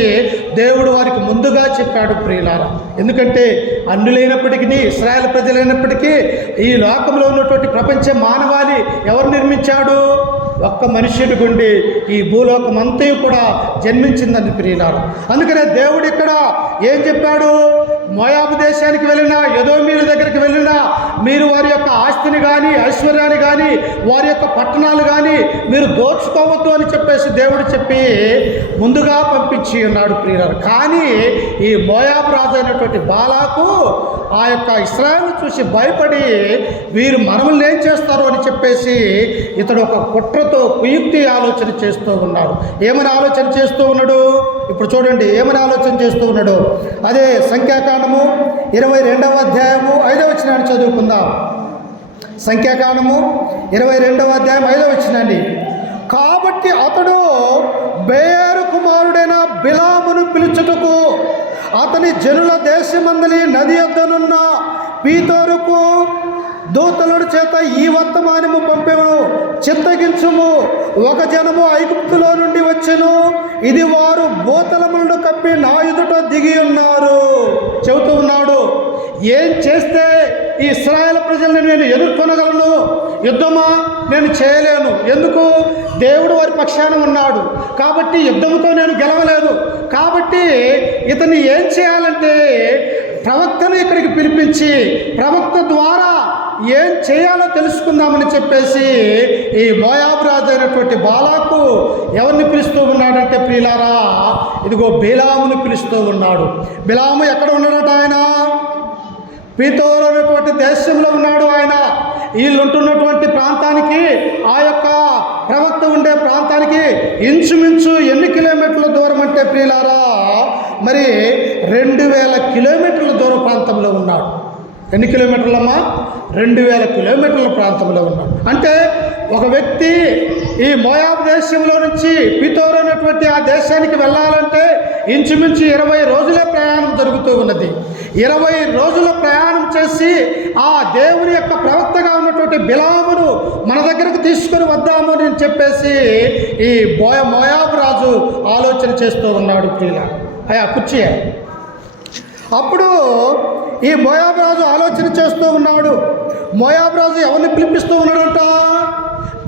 దేవుడు వారికి ముందుగా చెప్పాడు ప్రియులారా. ఎందుకంటే అన్యులైనప్పటికీ, ఇశ్రాయేలు ప్రజలైనప్పటికీ ఈ లోకంలో ఉన్నటువంటి ప్రపంచ మానవాళి ఎవరు నిర్మించాడు? ఒక్క మనుష్యుడి గుండి ఈ భూలోకం అంతా కూడా జన్మించిందని ప్రియులారా. అందుకనే దేవుడు ఇక్కడ ఏం చెప్పాడు? మోయాబు దేశానికి వెళ్ళినా, ఎదోమీయుల దగ్గరికి వెళ్ళినా మీరు వారి యొక్క ఆస్తిని కానీ, ఐశ్వర్యాన్ని కానీ, వారి యొక్క పట్టణాలు కానీ మీరు దోచుకోవద్దు అని చెప్పేసి దేవుడు చెప్పి ముందుగా పంపించి ఉన్నాడు ప్రియులారా. కానీ ఈ మోయాబు రాజు అయినటువంటి బాలాకు ఆ యొక్క ఇశ్రాయేలు చూసి భయపడి వీరు మనల్ని ఏం చేస్తారు అని చెప్పేసి ఇతడు ఒక కుట్రతో కుయుక్తి ఆలోచన చేస్తూ ఉన్నాడు. ఏమని ఆలోచన చేస్తూ ఉన్నాడు? ఇప్పుడు చూడండి ఏమని ఆలోచన చేస్తూ ఉన్నాడు. అదే సంఖ్యాకాండము 22వ అధ్యాయము 5వ వచనాన్ని చదువుకుందాం. సంఖ్యాకాండము 22వ అధ్యాయం 5వ వచనాన్ని. కాబట్టి అతడు బేయారు కుమారుడైన బిలామును పిలుచుటకు అతని జనుల దేశమందలి నది యొద్దనున్న పీతోరుకు దూతల చేత ఈ వర్తమానము పంపెను, చిత్తగించుము, ఒక జనము ఐగుప్తులో నుండి వచ్చెను, ఇది వారు భూతలములను కప్పి నా ఎదుట దిగి ఉన్నారు చెబుతూ ఉన్నాడు. ఏం చేస్తే ఈ ఇశ్రాయేలు ప్రజల్ని నేను ఎదుర్కొనగలను? యుద్ధమా? నేను చేయలేను. ఎందుకు? దేవుడు వారి పక్షాన ఉన్నాడు కాబట్టి యుద్ధంతో నేను గెలవలేదు. కాబట్టి ఇతన్ని ఏం చేయాలంటే ప్రవక్తను ఇక్కడికి పిలిపించి ప్రవక్త ద్వారా ఏం చేయాలో తెలుసుకుందామని చెప్పేసి ఈ మోయాబు రాజు అయినటువంటి బాలాకు ఎవరిని పిలుస్తూ ఉన్నాడంటే ప్రియులారా, ఇదిగో బిలామును పిలుస్తూ ఉన్నాడు. బిలాము ఎక్కడ ఉన్నాడట? ఆయన పీతోరు అనేటువంటి దేశంలో ఉన్నాడు. ఆయన వీళ్ళు ఉంటున్నటువంటి ప్రాంతానికి, ఆ యొక్క ప్రవక్త ఉండే ప్రాంతానికి ఇంచుమించు ఎన్ని కిలోమీటర్ల దూరం అంటే ప్రియులారా, మరి 2000 కిలోమీటర్ల దూర ప్రాంతంలో ఉన్నాడు. ఎన్ని కిలోమీటర్లమ్మా? 2000 కిలోమీటర్ల ప్రాంతంలో ఉన్నాడు. అంటే ఒక వ్యక్తి ఈ మోయాబు దేశంలో నుంచి పితోరు అనేటువంటి ఆ దేశానికి వెళ్ళాలంటే ఇంచుమించు 20 రోజులే ప్రయాణం జరుగుతూ ఉన్నది. 20 రోజుల ప్రయాణం చేసి ఆ దేవుని యొక్క ప్రవక్తగా ఉన్నటువంటి బిలామును మన దగ్గరకు తీసుకొని వద్దాము అని చెప్పేసి ఈ మోయాబు రాజు ఆలోచన చేస్తూ ఉన్నాడు. ప్రియులా అయ్యా కుర్చీ. అప్పుడు ఈ మోయాబు రాజు ఆలోచన చేస్తూ ఉన్నాడు. మోయాబు రాజు ఎవరిని పిలిపిస్తూ ఉన్నాడంట?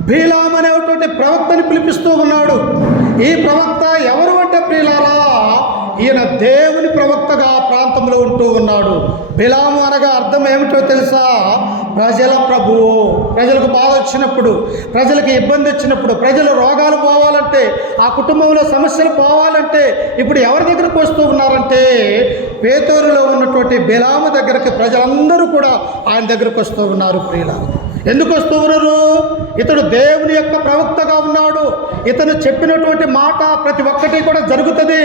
బిలాము అనేటువంటి ప్రవక్తని పిలిపిస్తూ ఉన్నాడు. ఈ ప్రవక్త ఎవరు అంటే ప్రియులారా, ఈయన దేవుని ప్రవక్తగా ప్రాంతంలో ఉంటూ ఉన్నాడు. బిలాము అనగా అర్థం ఏమిటో తెలుసా? ప్రజల ప్రభువు. ప్రజలకు బాధ వచ్చినప్పుడు, ప్రజలకు ఇబ్బంది వచ్చినప్పుడు, ప్రజల రోగాలు పోవాలంటే, ఆ కుటుంబంలో సమస్యలు పోవాలంటే ఇప్పుడు ఎవరి దగ్గరకు వస్తూ ఉన్నారంటే పేతోరులో ఉన్నటువంటి బిలాము దగ్గరికి ప్రజలందరూ కూడా ఆయన దగ్గరకు వస్తూ ఉన్నారు. ప్రియులారా, ఎందుకు వస్తూ ఉన్నారు? ఇతడు దేవుని యొక్క ప్రవక్తగా ఉన్నాడు. ఇతను చెప్పినటువంటి మాట ప్రతి ఒక్కటి కూడా జరుగుతుంది.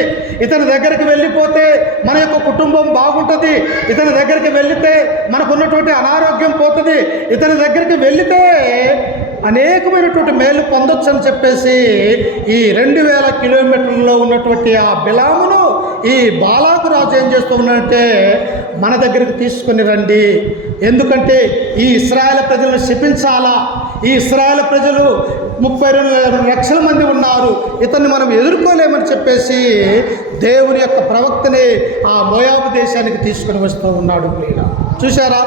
ఇతని దగ్గరికి వెళ్ళిపోతే మన యొక్క కుటుంబం బాగుంటుంది. ఇతని దగ్గరికి వెళితే మనకున్నటువంటి అనారోగ్యం పోతుంది. ఇతని దగ్గరికి వెళితే అనేకమైనటువంటి మేలు పొందొచ్చు అని చెప్పేసి ఈ 2000 కిలోమీటర్లలో ఉన్నటువంటి ఆ బిలామును ఈ బాలాకు రాజు ఏం చేస్తూ ఉన్నాడంటే మన దగ్గరికి తీసుకుని రండి. ఎందుకంటే ఈ ఇశ్రాయేలు ప్రజలను శపించాలా, ఈ ఇశ్రాయేలు ప్రజలు 32 లక్షల మంది ఉన్నారు, ఇతన్ని మనం ఎదుర్కోలేమని చెప్పేసి దేవుని యొక్క ప్రవక్తని ఆ మోయాబు దేశానికి తీసుకుని వస్తూ ఉన్నాడు ప్రియుల. చూశారా,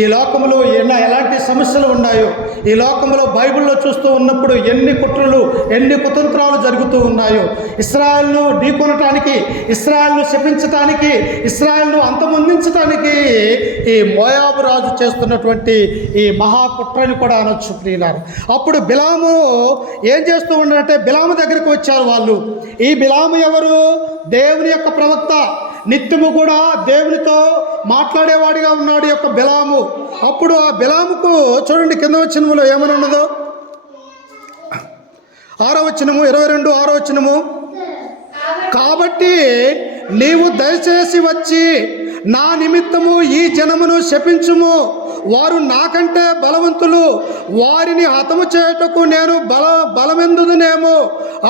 ఈ లోకంలో ఎలాంటి సమస్యలు ఉన్నాయో, ఈ లోకంలో బైబిల్లో చూస్తూ ఉన్నప్పుడు ఎన్ని కుట్రలు, ఎన్ని కుతంత్రాలు జరుగుతూ ఉన్నాయో, ఇశ్రాయేలును ఢీకొనటానికి, ఇశ్రాయేలును శపించటానికి, ఇశ్రాయేలును అంతమొందించటానికి ఈ మోయాబు రాజు చేస్తున్నటువంటి ఈ మహాకుట్రని కూడా అనొచ్చు ప్రియులారు. అప్పుడు బిలాము ఏం చేస్తూ ఉన్నాడంటే, బిలాము దగ్గరికి వచ్చారు వాళ్ళు. ఈ బిలాము ఎవరు? దేవుని యొక్క ప్రవక్త, నిత్యము కూడా దేవునితో మాట్లాడేవాడిగా ఉన్నాడు యొక్క బిలాము. అప్పుడు ఆ బిలాముకు చూడండి కింద వచనములో ఏమని ఉన్నదో, 6వ వచనము, 22 6వ వచనము. కాబట్టి నీవు దయచేసి వచ్చి నా నిమిత్తము ఈ జనమును శపించుము, వారు నాకంటే బలవంతులు, వారిని హతము చేయుటకు నేను బలమెందుదునేమో.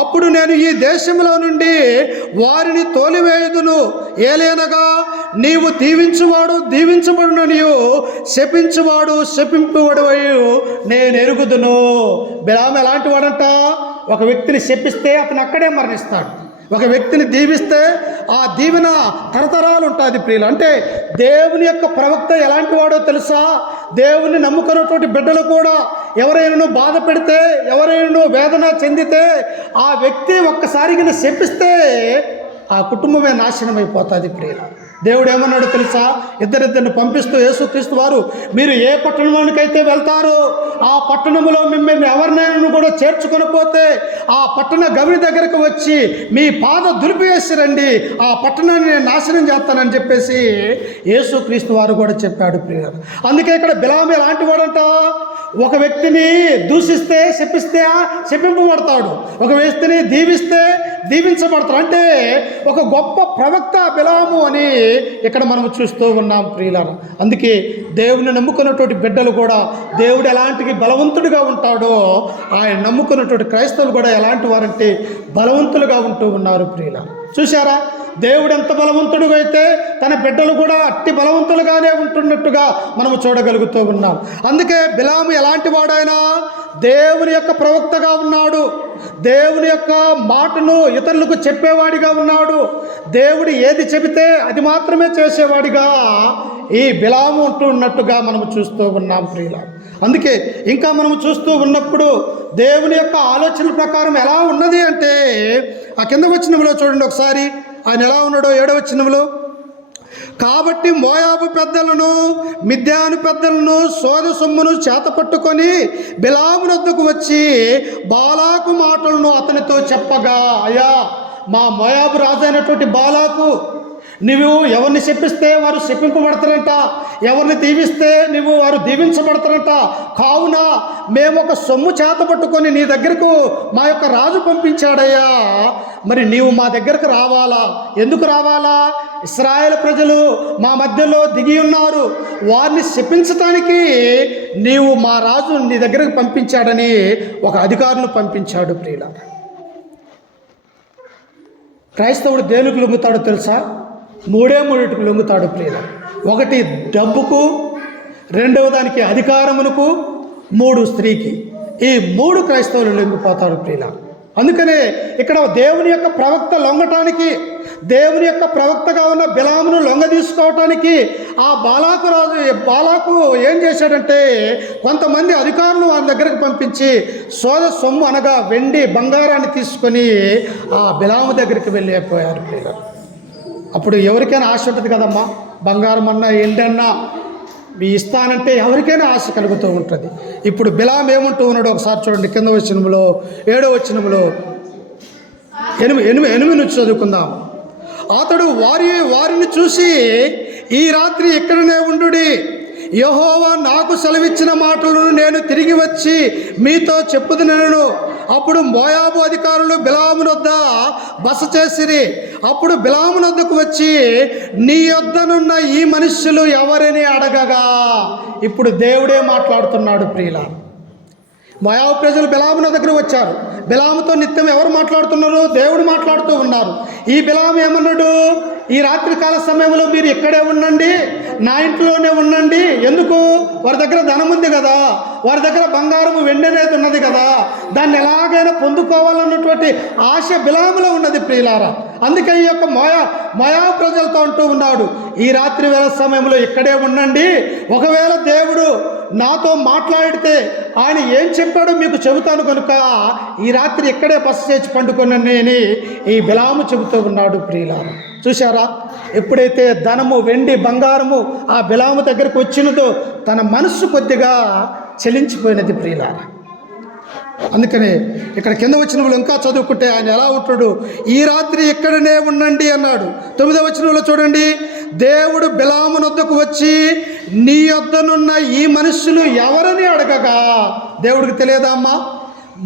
అప్పుడు నేను ఈ దేశంలో నుండి వారిని తోలివేయుదును. ఏలైనగా నీవు దీవించువాడు దీవించబడుననియు, శపించువాడు శపింపబడవయు నేను ఎరుగుదును. బిలాము ఎలాంటి వాడంట? ఒక వ్యక్తిని శపిస్తే అతను అక్కడే మరణిస్తాడు, ఒక వ్యక్తిని దీవిస్తే ఆ దీవెన తరతరాలు ఉంటుంది ప్రియులు. అంటే దేవుని యొక్క ప్రవక్త ఎలాంటి వాడో తెలుసా? దేవుని నమ్ముకున్నటువంటి బిడ్డలు కూడా ఎవరైనా బాధ పెడితే, ఎవరైనా వేదన చెందితే ఆ వ్యక్తి ఒక్కసారిగా శపిస్తే ఆ కుటుంబమే నాశనం అయిపోతుంది ప్రియులు. దేవుడు ఏమన్నాడు తెలుసా? ఇద్దరిద్దరిని పంపిస్తూ యేసుక్రీస్తు వారు, మీరు ఏ పట్టణంలోనికైతే వెళ్తారో ఆ పట్టణంలో మిమ్మల్ని ఎవరినైనా కూడా చేర్చుకొని పోతే ఆ పట్టణ గవిని దగ్గరకు వచ్చి మీ పాద దులిపివేసి రండి, ఆ పట్టణాన్ని నేను నాశనం చేస్తానని చెప్పేసి యేసుక్రీస్తు వారు కూడా చెప్పాడు ప్రియులు. అందుకే ఇక్కడ బిలాము ఎలాంటి వాడంట? ఒక వ్యక్తిని దూషిస్తే శపిస్తే శపింపబడతాడు, ఒక వ్యక్తిని దీవిస్తే దీవించబడతాడు. అంటే ఒక గొప్ప ప్రవక్త బిలాము అని ఇక్కడ మనం చూస్తూ ఉన్నాం ప్రియులారా. అందుకే దేవుని నమ్ముకున్నటువంటి బిడ్డలు కూడా దేవుడు ఎలాంటి బలవంతుడిగా ఉంటాడో ఆయన నమ్ముకున్నటువంటి క్రైస్తవులు కూడా ఎలాంటి వారంటే బలవంతులుగా ఉంటూ ఉన్నారు ప్రియులారా. చూశారా, దేవుడు ఎంత బలవంతుడుగా అయితే తన బిడ్డలు కూడా అట్టి బలవంతులుగానే ఉంటున్నట్టుగా మనము చూడగలుగుతూ ఉన్నాం. అందుకే బిలాము ఎలాంటి వాడైనా దేవుని యొక్క ప్రవక్తగా ఉన్నాడు, దేవుని యొక్క మాటను ఇతరులకు చెప్పేవాడిగా ఉన్నాడు, దేవుడు ఏది చెబితే అది మాత్రమే చేసేవాడిగా ఈ బిలాము ఉంటున్నట్టుగా మనము చూస్తూ ఉన్నాం ప్రియులారా. అందుకే ఇంకా మనము చూస్తూ ఉన్నప్పుడు దేవుని యొక్క ఆలోచన ప్రకారం ఎలా ఉన్నది అంటే ఆ కింద వచనంలో చూడండి ఒకసారి, ఆయన ఎలా ఉన్నాడో 7వ వచనంలో. కాబట్టి మోయాబు పెద్దలను మిద్యాను పెద్దలను సోద సొమ్మును చేతపట్టుకొని బిలామునొద్దకు వచ్చి బాలాకు మాటలను అతనితో చెప్పగా, అయ్యా మా మోయాబు రాజు అయినటువంటి బాలాకు, నువ్వు ఎవరిని శపిస్తే వారు శపింపబడతారంట, ఎవరిని దీవిస్తే నువ్వు వారు దీవించబడతారంట. కావున మేము ఒక సొమ్ము చేత పట్టుకొని నీ దగ్గరకు మా యొక్క రాజు పంపించాడయ్యా, మరి నీవు మా దగ్గరకు రావాలా? ఎందుకు రావాలా? ఇశ్రాయేలు ప్రజలు మా మధ్యలో దిగి ఉన్నారు, వారిని శపించటానికి నీవు మా రాజు నీ దగ్గరకు పంపించాడని ఒక అధికారులు పంపించాడు ప్రియులారా. క్రైస్తవుడు దేనికి లొంగుతాడో తెలుసా? మూడింటికి లొంగుతాడు ప్రియులారా. ఒకటి డబ్బుకు, రెండవ దానికి అధికారమునకు, 3 స్త్రీకి. ఈ 3 క్రైస్తవులు లొంగిపోతాడు ప్రియులారా. అందుకనే ఇక్కడ దేవుని యొక్క ప్రవక్త లొంగటానికి, దేవుని యొక్క ప్రవక్తగా ఉన్న బిలామును లొంగ తీసుకోవటానికి ఆ బాలాకు ఏం చేశాడంటే కొంతమంది అధికారులు వారి దగ్గరకు పంపించి సోద సొమ్ము అనగా వెండి బంగారాన్ని తీసుకొని ఆ బిలాము దగ్గరికి వెళ్ళిపోయారు ప్రియులారా. అప్పుడు ఎవరికైనా ఆశ ఉంటుంది కదమ్మా, బంగారం అన్నా ఏంటన్నా మీ ఇస్తానంటే ఎవరికైనా ఆశ కలుగుతూ ఉంటుంది. ఇప్పుడు బిలాము ఏమంటూ ఉన్నాడు ఒకసారి చూడండి కింద వచనంలో 7వ వచనంలో 8 నుంచి చదువుకుందాం. అతడు వారిని చూసి, ఈ రాత్రి ఇక్కడనే ఉండుడి, యెహోవా నాకు సెలవిచ్చిన మాటలను నేను తిరిగి వచ్చి మీతో చెప్పుదునెను. అప్పుడు మోయాబు అధికారులు బిలామునొద్ద బస చేసిరి. అప్పుడు బిలామునొద్దకు వచ్చి, నీ యొద్దనున్న ఈ మనుష్యులు ఎవరిని అడగగా. ఇప్పుడు దేవుడే మాట్లాడుతున్నాడు ప్రియులారా. మోయాబు ప్రజలు బిలాము దగ్గర వచ్చారు. బిలాముతో నిత్యం ఎవరు మాట్లాడుతున్నారు? దేవుడు మాట్లాడుతూ ఉన్నారు. ఈ బిలాము ఏమన్నాడు? ఈ రాత్రి కాల సమయంలో మీరు ఇక్కడే ఉండండి, నా ఇంట్లోనే ఉండండి. ఎందుకు? వారి దగ్గర ధనం ఉంది కదా, వారి దగ్గర బంగారము వెండి అనేది ఉన్నది కదా, దాన్ని ఎలాగైనా పొందుకోవాలన్నటువంటి ఆశ బిలాములో ఉన్నది ప్రియులారా. అందుకే ఈ యొక్క మోయా ప్రజలతో అంటూ ఉన్నాడు, ఈ రాత్రి వేళ సమయంలో ఇక్కడే ఉండండి, ఒకవేళ దేవుడు నాతో మాట్లాడితే ఆయన ఏం చెప్పాడో మీకు చెబుతాను కనుక ఈ రాత్రి ఇక్కడే బస చేసి పండుకొనని ఈ బిలాము చెబుతూ ఉన్నాడు ప్రియులారా. చూశారా, ఎప్పుడైతే ధనము వెండి బంగారము ఆ బిలాము దగ్గరకు వచ్చినదో తన మనస్సు కొద్దిగా చలించిపోయినది ప్రియులారా. అందుకని ఇక్కడ కింద వచనంలో ఇంకా చదువుకుంటే ఆయన ఎలా ఉంటాడు, ఈ రాత్రి ఇక్కడనే ఉండండి అన్నాడు. 9వ వచనంలో చూడండి, దేవుడు బిలాము వద్దకు వచ్చి నీ వద్దనున్న ఈ మనుషులు ఎవరని అడగగా, దేవుడికి తెలియదా అమ్మా?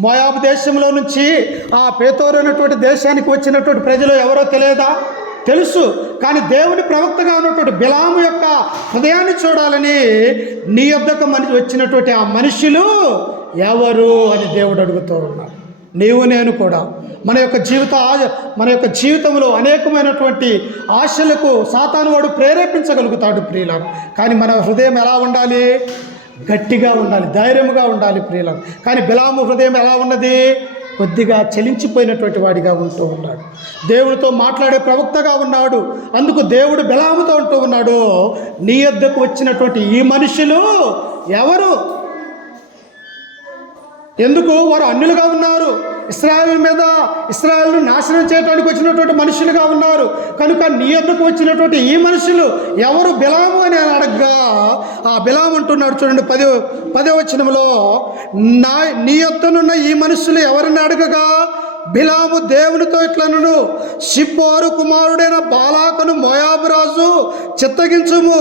మోయాబు దేశంలో నుంచి ఆ పేతోరు అనేటువంటి దేశానికి వచ్చినటువంటి ప్రజలు ఎవరో తెలియదా? తెలుసు. కానీ దేవుని ప్రవక్తగా ఉన్నటువంటి బిలాము యొక్క హృదయాన్ని చూడాలని నీ వద్దకు వచ్చినటువంటి ఆ మనుషులు ఎవరు అని దేవుడు అడుగుతూ ఉన్నాడు. నీవు నేను కూడా మన యొక్క జీవితంలో అనేకమైనటువంటి ఆశలకు సాతాను వాడు ప్రేరేపించగలుగుతాడు ప్రియులారా. కానీ మన హృదయం ఎలా ఉండాలి? గట్టిగా ఉండాలి, ధైర్యంగా ఉండాలి ప్రియులారా. కానీ బిలాము హృదయం ఎలా ఉన్నది? కొద్దిగా చలించిపోయినటువంటి వాడిగా ఉంటూ ఉన్నాడు. దేవుడితో మాట్లాడే ప్రవక్తగా ఉన్నాడు. అందుకు దేవుడు బిలాముతో అంటూ ఉన్నాడు, నీ వద్దకు వచ్చినటువంటి ఈ మనుషులు ఎవరు? ఎందుకు? వారు అన్యులుగా ఉన్నారు, ఇశ్రాయేలును నాశనం చేయడానికి వచ్చినటువంటి మనుషులుగా ఉన్నారు. కనుక నీ వద్దకు వచ్చినటువంటి ఈ మనుషులు ఎవరు బిలాము అని అడగ్గా ఆ బిలాము అంటున్నాడు చూడండి 10వ వచనంలో, నీ వద్దనున్న ఈ మనుషులు ఎవరిని అడగగా బిలాము దేవునితో ఇట్లనను, సిప్పోరు కుమారుడైన బాలాకును మోయాబు రాజు చిత్తగించుము.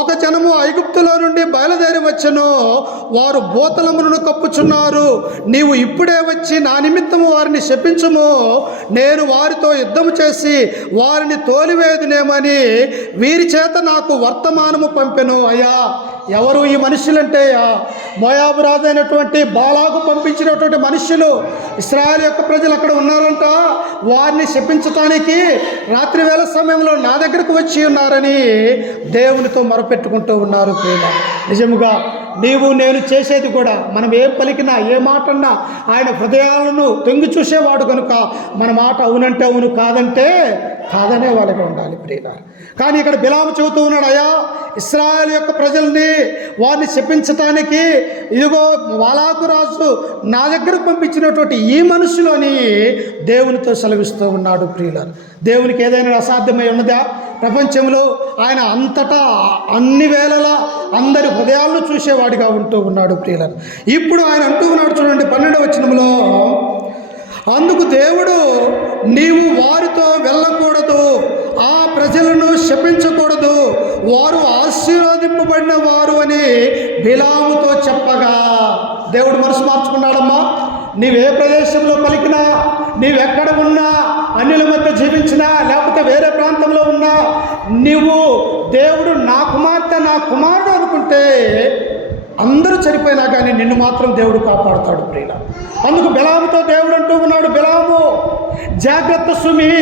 ఒక జనము ఐగుప్తులో నుండి బయలుదేరి వచ్చెను, వారు భూతలములను కప్పుచున్నారు. నీవు ఇప్పుడే వచ్చి నా నిమిత్తము వారిని శపించుము, నేను వారితో యుద్ధము చేసి వారిని తోలివేదునేమని వీరి చేత నాకు వర్తమానము పంపెను. అయ్యా, ఎవరు ఈ మనుషులంటే మోయాబు రాజు అయినటువంటి బాలాకు పంపించినటువంటి మనుషులు. ఇశ్రాయేలు యొక్క ప్రజలు అక్కడ ఉన్నారంట, వారిని శపించటానికి రాత్రి వేళ సమయంలో నా దగ్గరకు వచ్చి ఉన్నారని దేవునితో మొరపెట్టుకుంటూ ఉన్నారు ప్రియుల. నిజముగా నీవు నేను చేసేది కూడా, మనం ఏం పలికినా ఏ మాట అన్నా ఆయన హృదయాలను తొంగి చూసేవాడు కనుక మన మాట అవునంటే అవును, కాదంటే కాదనే వాళ్ళగా ఉండాలి ప్రియుల. కానీ ఇక్కడ బిలాము చెబుతూ ఉన్నాడు, అయ్యా ఇశ్రాయేలు యొక్క ప్రజల్ని వారిని శపించటానికి ఇదిగో బాలాకు రాజు నా దగ్గరకు పంపించినటువంటి ఈ మనుషులు అని దేవునితో సెలవిస్తూ ఉన్నాడు ప్రియుల. దేవునికి ఏదైనా అసాధ్యమై ఉన్నదా? ప్రపంచంలో ఆయన అంతటా అన్ని వేళలా అందరి హృదయాలను చూసేవాడిగా ఉంటూ ఉన్నాడు ప్రియుల. ఇప్పుడు ఆయన అంటూ ఉన్నాడు చూడండి 12వ వచనంలో, అందుకు దేవుడు నీవు వారితో వెళ్ళకూడదు, ఆ ప్రజలను శపించకూడదు, వారు ఆశీర్వదింపబడిన వారు అని బిలాముతో చెప్పగా, దేవుడు మనసు మార్చుకున్నాడమ్మా. నీవే ప్రదేశంలో పలికినా, నీవెక్కడ ఉన్నా, అన్యుల మధ్య జీవించినా, లేకపోతే వేరే ప్రాంతంలో ఉన్నా, నీవు దేవుడు నా కుమార్తె నా కుమారుడు అనుకుంటే అందరూ చనిపోయినా కానీ నిన్ను మాత్రం దేవుడు కాపాడుతాడు ప్రియుల. అందుకు బిలాముతో దేవుడు అంటూ ఉన్నాడు, బిలాము జాగ్రత్త సుమి,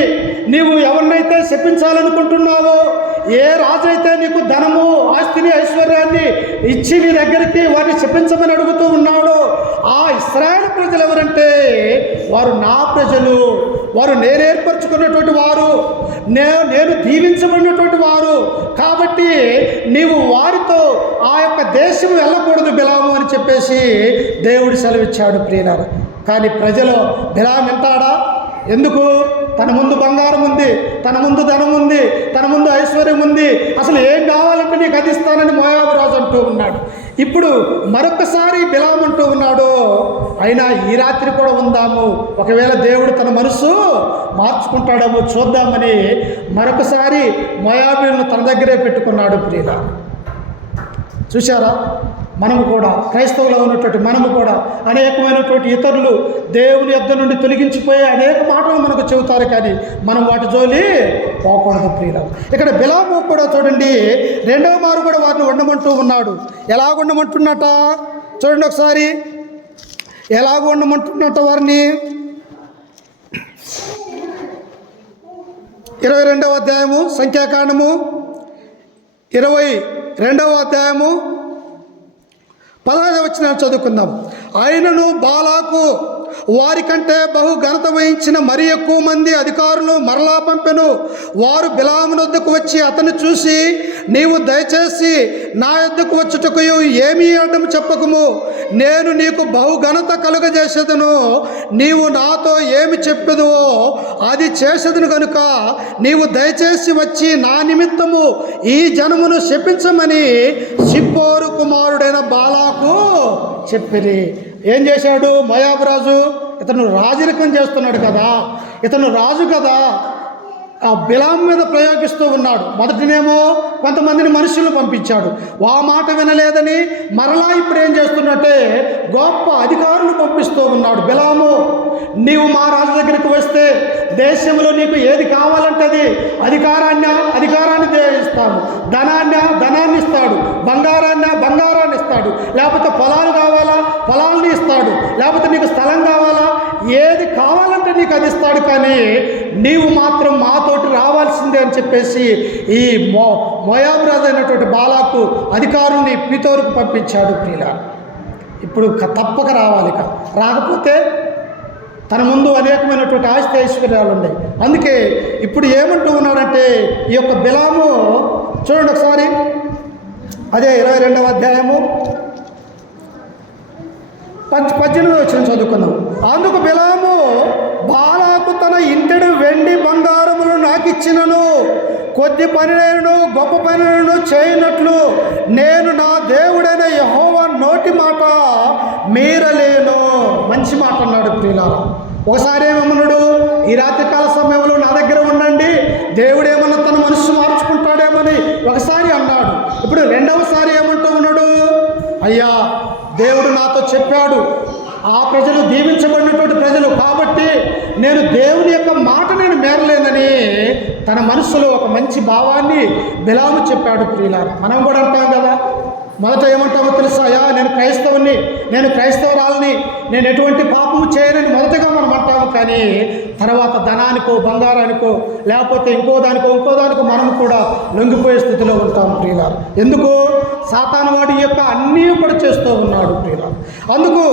నీవు ఎవరినైతే శపించాలనుకుంటున్నావో, ఏ రాజు అయితే నీకు ధనము ఆస్తిని ఐశ్వర్యాన్ని ఇచ్చి నీ దగ్గరికి వారిని శపించమని అడుగుతూ ఉన్నాడో, ఆ ఇశ్రాయేలు ప్రజలు ఎవరంటే వారు నా ప్రజలు, వారు నేను ఏర్పరచుకున్నటువంటి వారు, నేను దీవించబడినటువంటి వారు. కాబట్టి నీవు వారితో ఆ యొక్క దేశం వెళ్ళకూడదు బిలాము అని చెప్పేసి దేవుడు సెలవిచ్చాడు ప్రియులారా. కానీ ప్రజలు బిలాము వింటాడా? ఎందుకు? తన ముందు బంగారం ఉంది, తన ముందు ధనం ఉంది, తన ముందు ఐశ్వర్యం ఉంది, అసలు ఏం కావాలంటే నీకు అది ఇస్తానని మోయాబు రాజు అంటూ ఉన్నాడు. ఇప్పుడు మరొకసారి బిలాము అంటూ ఉన్నాడు, అయినా ఈ రాత్రి కూడా ఉందాము, ఒకవేళ దేవుడు తన మనసు మార్చుకుంటాడేమో చూద్దామని మరొకసారి మోయాబీలను తన దగ్గరే పెట్టుకున్నాడు ప్రియులా. చూశారా? మనము కూడా క్రైస్తవులో ఉన్నటువంటి మనము కూడా అనేకమైనటువంటి ఇతరులు దేవుని యొద్ద నుండి తొలగించిపోయే అనేక మాటలు మనకు చెబుతారు, కానీ మనం వాటి జోలి పోకూడదు ప్రియుల. ఇక్కడ బిలాము కూడా చూడండి, రెండవ మారు కూడా వారిని ఉండమంటూ ఉన్నాడు. ఎలాగ ఉండమంటున్నట చూడండి ఒకసారి, ఎలాగ ఉండమంటున్నట్ట వారిని. 22వ అధ్యాయము, సంఖ్యాకాండము 22వ అధ్యాయము 15వ వచనం చదువుకుందాం. ఆయనను బాలాకు వారికంటే బహు ఘనత వహించిన మరి ఎక్కువ మంది అధికారులు మరలా పంపెను. వారు బిలాము వద్దకు వచ్చి అతను చూసి, నీవు దయచేసి నా యొద్దకు వచ్చుటకు ఏమీ అడ్డం చెప్పకము, నేను నీకు బహు ఘనత కలుగజేసేదను. నీవు నాతో ఏమి చెప్పెదువో అది చేసేదను కనుక నీవు దయచేసి వచ్చి నా నిమిత్తము ఈ జనమును శపించమని సిప్పోరు కుమారుడైన బాలాకు చెప్పిరి. ఏం చేశాడు మోయాబు రాజు? ఇతను రాజరికం చేస్తున్నాడు కదా, ఇతను రాజు కదా, ఆ బిలాం మీద ప్రయోగిస్తూ ఉన్నాడు. మొదటినేమో కొంతమందిని మనుషులను పంపించాడు, ఆ మాట వినలేదని మరలా ఇప్పుడు ఏం చేస్తున్నట్టే గొప్ప అధికారులు పంపిస్తూ ఉన్నాడు. బిలాము, నీవు మా రాజు దగ్గరికి వస్తే దేశంలో నీకు ఏది కావాలంటే అధికారాన్ని ఇస్తాము, ధనాన్ని ఇస్తాడు, బంగారాన్ని ఇస్తాడు, లేకపోతే పొలాలు కావాలా పొలాల్ని ఇస్తాడు, లేకపోతే నీకు స్థలం కావాలా ఏది కావాలంటే నీకు అది ఇస్తాడు, కానీ నీవు మాత్రం మాతోటి రావాల్సిందే అని చెప్పేసి ఈ మోయాబు రాజు అయినటువంటి బాలాకు అధికారుల్ని పీతోరుకు పంపించాడు. ప్రియుల, ఇప్పుడు తప్పక రావాలి, రాకపోతే తన ముందు అనేకమైనటువంటి ఆస్తి ఐశ్వర్యాలు ఉన్నాయి. అందుకే ఇప్పుడు ఏమంటూ ఉన్నాడంటే ఈ యొక్క బిలాము చూడండి ఒకసారి, అదే 22వ అధ్యాయము 18వ వచనం చదువుకుందాం. అందుకు బిలాము, బాలాకు తన ఇంటెడు వెండి బంగారములు నాకిచ్చినను కొద్ది పనినైనను గొప్ప పనినైనను చేయనట్లు నేను నా దేవుడైన యెహోవా నోటి మాట మీరలేను. మంచి మాట అన్నాడు ప్రియులారా. ఒకసారి ఏమన్నాడు, ఈ రాత్రికాల సమయంలో నా దగ్గర ఉండండి, దేవుడు ఏమన్నా తన మనస్సు మార్చుకుంటాడేమని ఒకసారి అన్నాడు. ఇప్పుడు రెండవసారి ఏమంటూ ఉన్నాడు, అయ్యా దేవుడు నాతో చెప్పాడు, ఆ ప్రజలు దీవించబడినటువంటి ప్రజలు కాబట్టి నేను దేవుని యొక్క మాట నేను మేరలేనని తన మనస్సులో ఒక మంచి భావాన్ని బిలాము చెప్పాడు. ప్రియులారా, మనం కూడా అంటాం కదా, మొదట ఏమంటామో తెలుసాయా, నేను క్రైస్తవుని, నేను క్రైస్తవురాలని, నేను ఎటువంటి పాపము చేయనని మొదటగా మనం అంటాము. కానీ తర్వాత ధనానికో బంగారానికో లేకపోతే ఇంకో దానికో మనం కూడా లొంగిపోయే స్థితిలో ఉంటాం ప్రియులారా. ఎందుకు? సాతాను వాడి యొక్క అన్నీ కూడా చేస్తూ ఉన్నాడు ప్రియులారా. అందుకు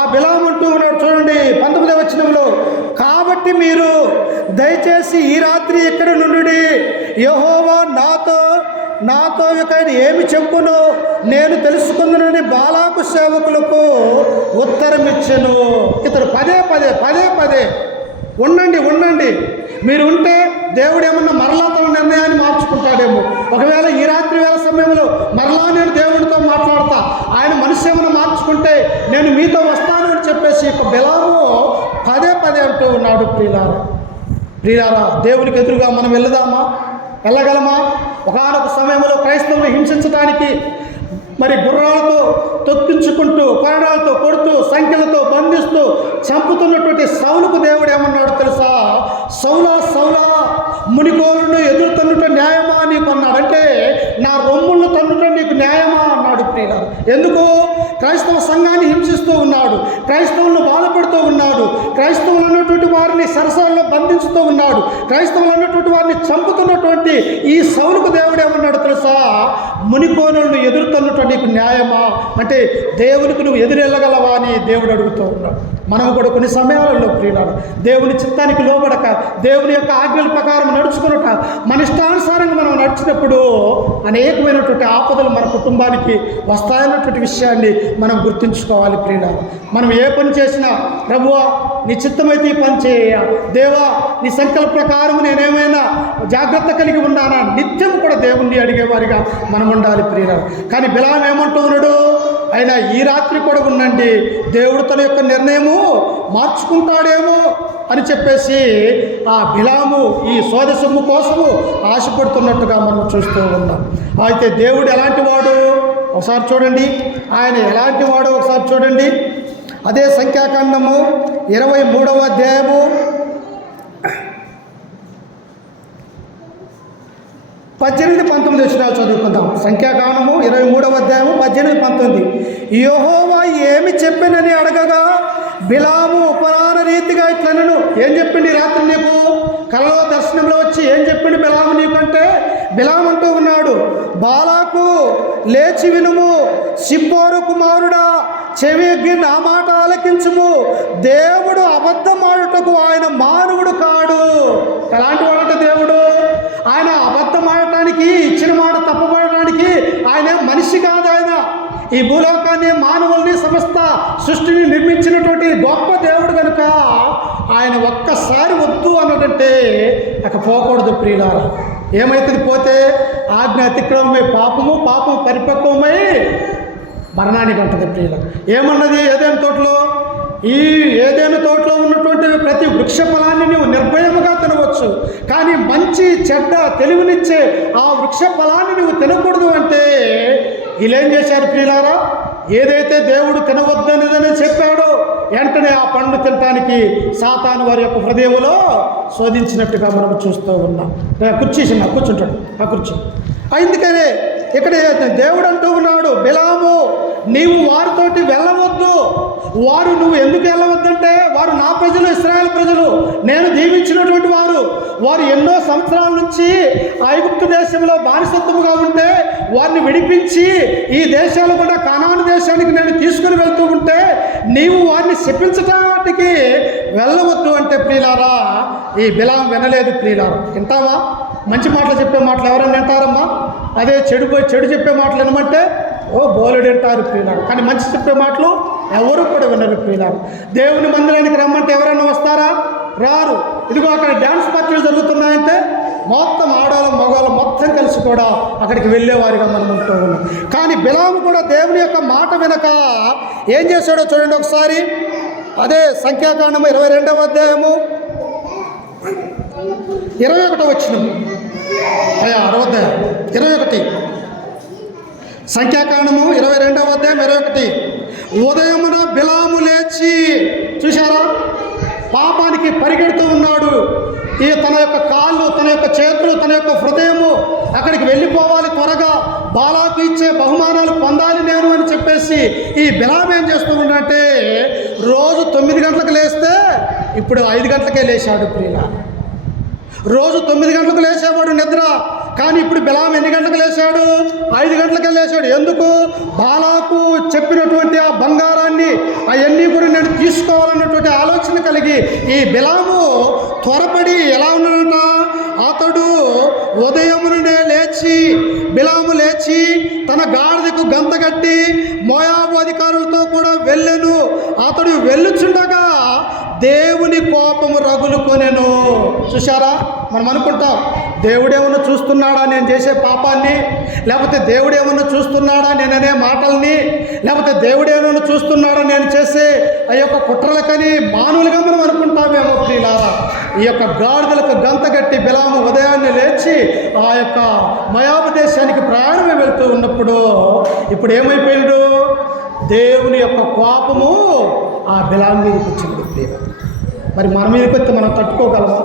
ఆ బిలాము అంటూ ఉన్నాడు చూడండి 19వ వచనంలో, కాబట్టి మీరు దయచేసి ఈ రాత్రి ఇక్కడ నుండి యెహోవా నాతో ఏమి చెప్పును నేను తెలుసుకుందునని బాలాకు సేవకులకు ఉత్తరం ఇచ్చెను. ఇతడు పదే పదే ఉండండి, మీరు ఉంటే దేవుడు ఏమన్నా మరలా తన నిర్ణయాన్ని మార్చుకుంటాడేమో. ఒకవేళ ఈ రాత్రి వేళ సమయంలో మరలా నేను దేవుడితో మాట్లాడతా, ఆయన మనసు ఏమైనా మార్చుకుంటే నేను మీతో వస్తాను అని చెప్పేసి ఇక బిలాము పదే అంటూ ఉన్నాడు. ప్రియులారా, దేవునికి ఎదురుగా మనం వెళ్ళగలమా? ఒకానొక సమయంలో క్రైస్తవులు హింసించడానికి మరి గుర్రాలతో తొక్కించుకుంటూ, కొరడాలతో కొడుతూ, సంఖ్యలతో బంధిస్తూ చంపుతున్నటువంటి సౌలుకు దేవుడు ఏమన్నాడు తెలుసా? సౌలా మునికోలను ఎదురు తన్నుట న్యాయమా నీకు అన్నాడు. అంటే నా రొమ్ములను తన్నుట నీకు న్యాయమా అన్నాడు. ప్రియులారా, ఎందుకు? క్రైస్తవ సంఘాన్ని హింసిస్తూ ఉన్నాడు, క్రైస్తవులను బాధపడుతూ ఉన్నాడు, క్రైస్తవులు అన్నటువంటి వారిని సరసాల్లో బంధించుతూ ఉన్నాడు, క్రైస్తవులు అన్నటువంటి వారిని చంపుతున్నటువంటి ఈ సౌలుకు దేవుడు ఏమన్నాడు తెలుసా? మునికోనులను ఎదురు తన్నుట నీకు న్యాయమా? అంటే దేవునికి నువ్వు ఎదురెళ్ళగలవా అని దేవుడు అడుగుతూ ఉన్నాడు. మనం కూడా కొన్ని సమయాలలో ప్రియులారా దేవుని చిత్తానికి లోబడక, దేవుని యొక్క ఆజ్ఞల ప్రకారం నడుచుకున్నట, మన ఇష్టానుసారంగా మనం నడిచినప్పుడు అనేకమైనటువంటి ఆపదలు మన కుటుంబానికి వస్తాయన్నటువంటి విషయాన్ని మనం గుర్తుంచుకోవాలి. ప్రియులారా, మనం ఏ పని చేసినా ప్రభువా నీ చిత్తమైతే ఈ పని చేయ, దేవా నీ సంకల్ప ప్రకారం నేనేమైనా జాగ్రత్త కలిగి ఉన్నానా, నిత్యం కూడా దేవుణ్ణి అడిగేవారిగా మనం ఉండాలి. ప్రియులారా, కానీ బిలాము ఏమంటూ ఉన్నాడు? అయినా ఈ రాత్రి కూడా ఉండండి, దేవుడు తన యొక్క నిర్ణయము మార్చుకుంటాడేమో అని చెప్పేసి ఆ బిలాము ఈ సోదసొమ్ము కోసము ఆశపడుతున్నట్టుగా మనం చూస్తూ ఉన్నాం. అయితే దేవుడు ఎలాంటి వాడు ఒకసారి చూడండి, ఆయన ఎలాంటి వాడు ఒకసారి చూడండి. అదే సంఖ్యాకాండము 23వ అధ్యాయము 18-19 వచనాలు చదువుకుందాం. సంఖ్యాకాండము 23వ అధ్యాయము 18-19. యెహోవా ఏమి చెప్పినని అడగగా బిలాము ఉపరాన రీతిగా ఇట్లనను. ఏం చెప్పింది రాత్రి నీకు? కలలో దర్శనంలో వచ్చి ఏం చెప్పిండు బిలాము నీకంటే? బిలాము అంటూ ఉన్నాడు, బాలాకు లేచి వినుము, సిప్పోరు కుమారుడా చెవియొగ్గి నా మాట ఆలకించుము, దేవుడు అబద్ధమాడుటకు ఆయన మానవుడు కాడు. ఎలాంటి వాడంటే దేవుడు? ఆయన అబద్ధమాడటానికి, ఇచ్చిన మాట తప్పబడటానికి ఆయన మనిషి కాదు. ఆయన ఈ భూలోకాన్ని, మానవుల్ని, సమస్త సృష్టిని నిర్మించినటువంటి గొప్ప దేవుడు కనుక ఆయన ఒక్కసారి వద్దు అన్నదంటే అక్కడ పోకూడదు ప్రియులారా. ఏమైతుంది? పోతే ఆజ్ఞ అతిక్రమమై పాపము, పాపం పరిపక్వమై మరణానికి ఉంటుంది ప్రియుల. ఏమన్నది ఏదైనా తోటలో? ఈ ఏదైనా తోటలో ఉన్నటువంటి ప్రతి వృక్ష ఫలాన్ని నువ్వు నిర్భయముగా తినవచ్చు, కానీ మంచి చెడ్డ తెలివినిచ్చే ఆ వృక్ష ఫలాన్ని నువ్వు తినకూడదు అంటే వీళ్ళేం చేశారు ప్రియులారా? ఏదైతే దేవుడు తినవద్దనిదని చెప్పాడో వెంటనే ఆ పండు తినటానికి సాతాను వారి యొక్క హృదయంలో శోధించినట్టుగా మనం చూస్తూ ఉన్నాం. కూర్చుంటాడు ఆ కుర్చీ. అందుకనే ఇక్కడ దేవుడు అంటూ ఉన్నాడు, బిలాము నీవు వారితోటి వెళ్ళవద్దు. వారు నువ్వు ఎందుకు వెళ్ళవద్దంటే, వారు నా ప్రజలు, ఇశ్రాయేలు ప్రజలు, నేను దీవించినటువంటి వారు. వారు ఎన్నో సంవత్సరాల నుంచి ఐగుప్తు దేశంలో బానిసత్వముగా ఉంటే వారిని విడిపించి ఈ దేశాలు కూడా కనాను దేశానికి నేను తీసుకుని వెళ్తూ ఉంటే నీవు వారిని శపించటానికి వెళ్ళవద్దు అంటే ప్రియులారా, ఈ బిలాము వినలేదు ప్రియులారా. వింటావా? మంచి మాటలు చెప్పే మాటలు ఎవరైనా వింటారమ్మా? అదే చెడు చెప్పే మాటలు వినమంటే బోలెడు వింటారు ప్రియులారు, కానీ మంచి చెప్పే మాటలు ఎవరు కూడా వినరు ప్రియులారు. దేవుని మందిరానికి రమ్మంటే ఎవరైనా వస్తారా? రారు. ఇదిగో అక్కడ డ్యాన్స్ పార్టీలు జరుగుతున్నాయంటే మొత్తం ఆడవాళ్ళం మగవాళ్ళం మొత్తం కలిసి కూడా అక్కడికి వెళ్ళేవారిగా మనం ఉంటూ ఉన్నాం. కానీ బిలాము కూడా దేవుని యొక్క మాట వినక ఏం చేశాడో చూడండి ఒకసారి. అదే సంఖ్యాకాండము 22వ అధ్యాయము 21వ వచనం. 21 సంఖ్యాకాండము 22వ అధ్యాయం 21. ఉదయమున బిలాము లేచి, చూశారా, పాపానికి పరిగెడుతూ ఉన్నాడు. ఈ తన యొక్క కాళ్ళు, తన యొక్క చేతులు, తన యొక్క హృదయము అక్కడికి వెళ్ళిపోవాలి, త్వరగా బాలాకు ఇచ్చే బహుమానాలు పొందాలి నేను అని చెప్పేసి ఈ బిలాము ఏం చేస్తూ ఉన్నాడంటే, రోజు 9 గంటలకు లేస్తే ఇప్పుడు 5 గంటలకే లేచాడు ప్రియుల. రోజు 9 గంటలకు లేచేవాడు నిద్ర, కానీ ఇప్పుడు బిలాము ఎన్ని గంటలకు లేచాడు? 5 గంటలకే లేచాడు. ఎందుకు? బాలాకు చెప్పినటువంటి ఆ బంగారాన్ని అవన్నీ కూడా నేను తీసుకోవాలన్నటువంటి ఆలోచన కలిగి ఈ బిలాము త్వరపడి ఎలా ఉన్నాడంట, అతడు ఉదయమునే బిలాము లేచి తన గాడిదకు గంతగట్టి మోయాబు అధికారులతో కూడా వెళ్ళెను. అతడు వెళ్ళుచుండగా దేవుని కోపము రగులుకొనెను. చూశారా? మనం అనుకుంటాం దేవుడేమన్నా చూస్తున్నాడా నేను చేసే పాపాన్ని, లేకపోతే దేవుడేమన్నా చూస్తున్నాడా నేను అనే మాటల్ని, లేకపోతే దేవుడేమన్నా చూస్తున్నాడా నేను చేసే ఆ యొక్క కుట్రలకని మానవులుగా మనం అనుకుంటామేమో ప్రియులారా. ఈ యొక్క గాడిదలకు గంతగట్టి బిలాము ఉదయాన్నే లేచి ఆ యొక్క మోయాబు దేశానికి ప్రయాణమే వెళ్తూ ఉన్నప్పుడు ఇప్పుడు ఏమైపోయాడు? దేవుని యొక్క కోపము ఆ బిలాము మీదకి వచ్చింది ప్రియుల. మరి మన మీదకి వస్తే మనం తట్టుకోగలమా?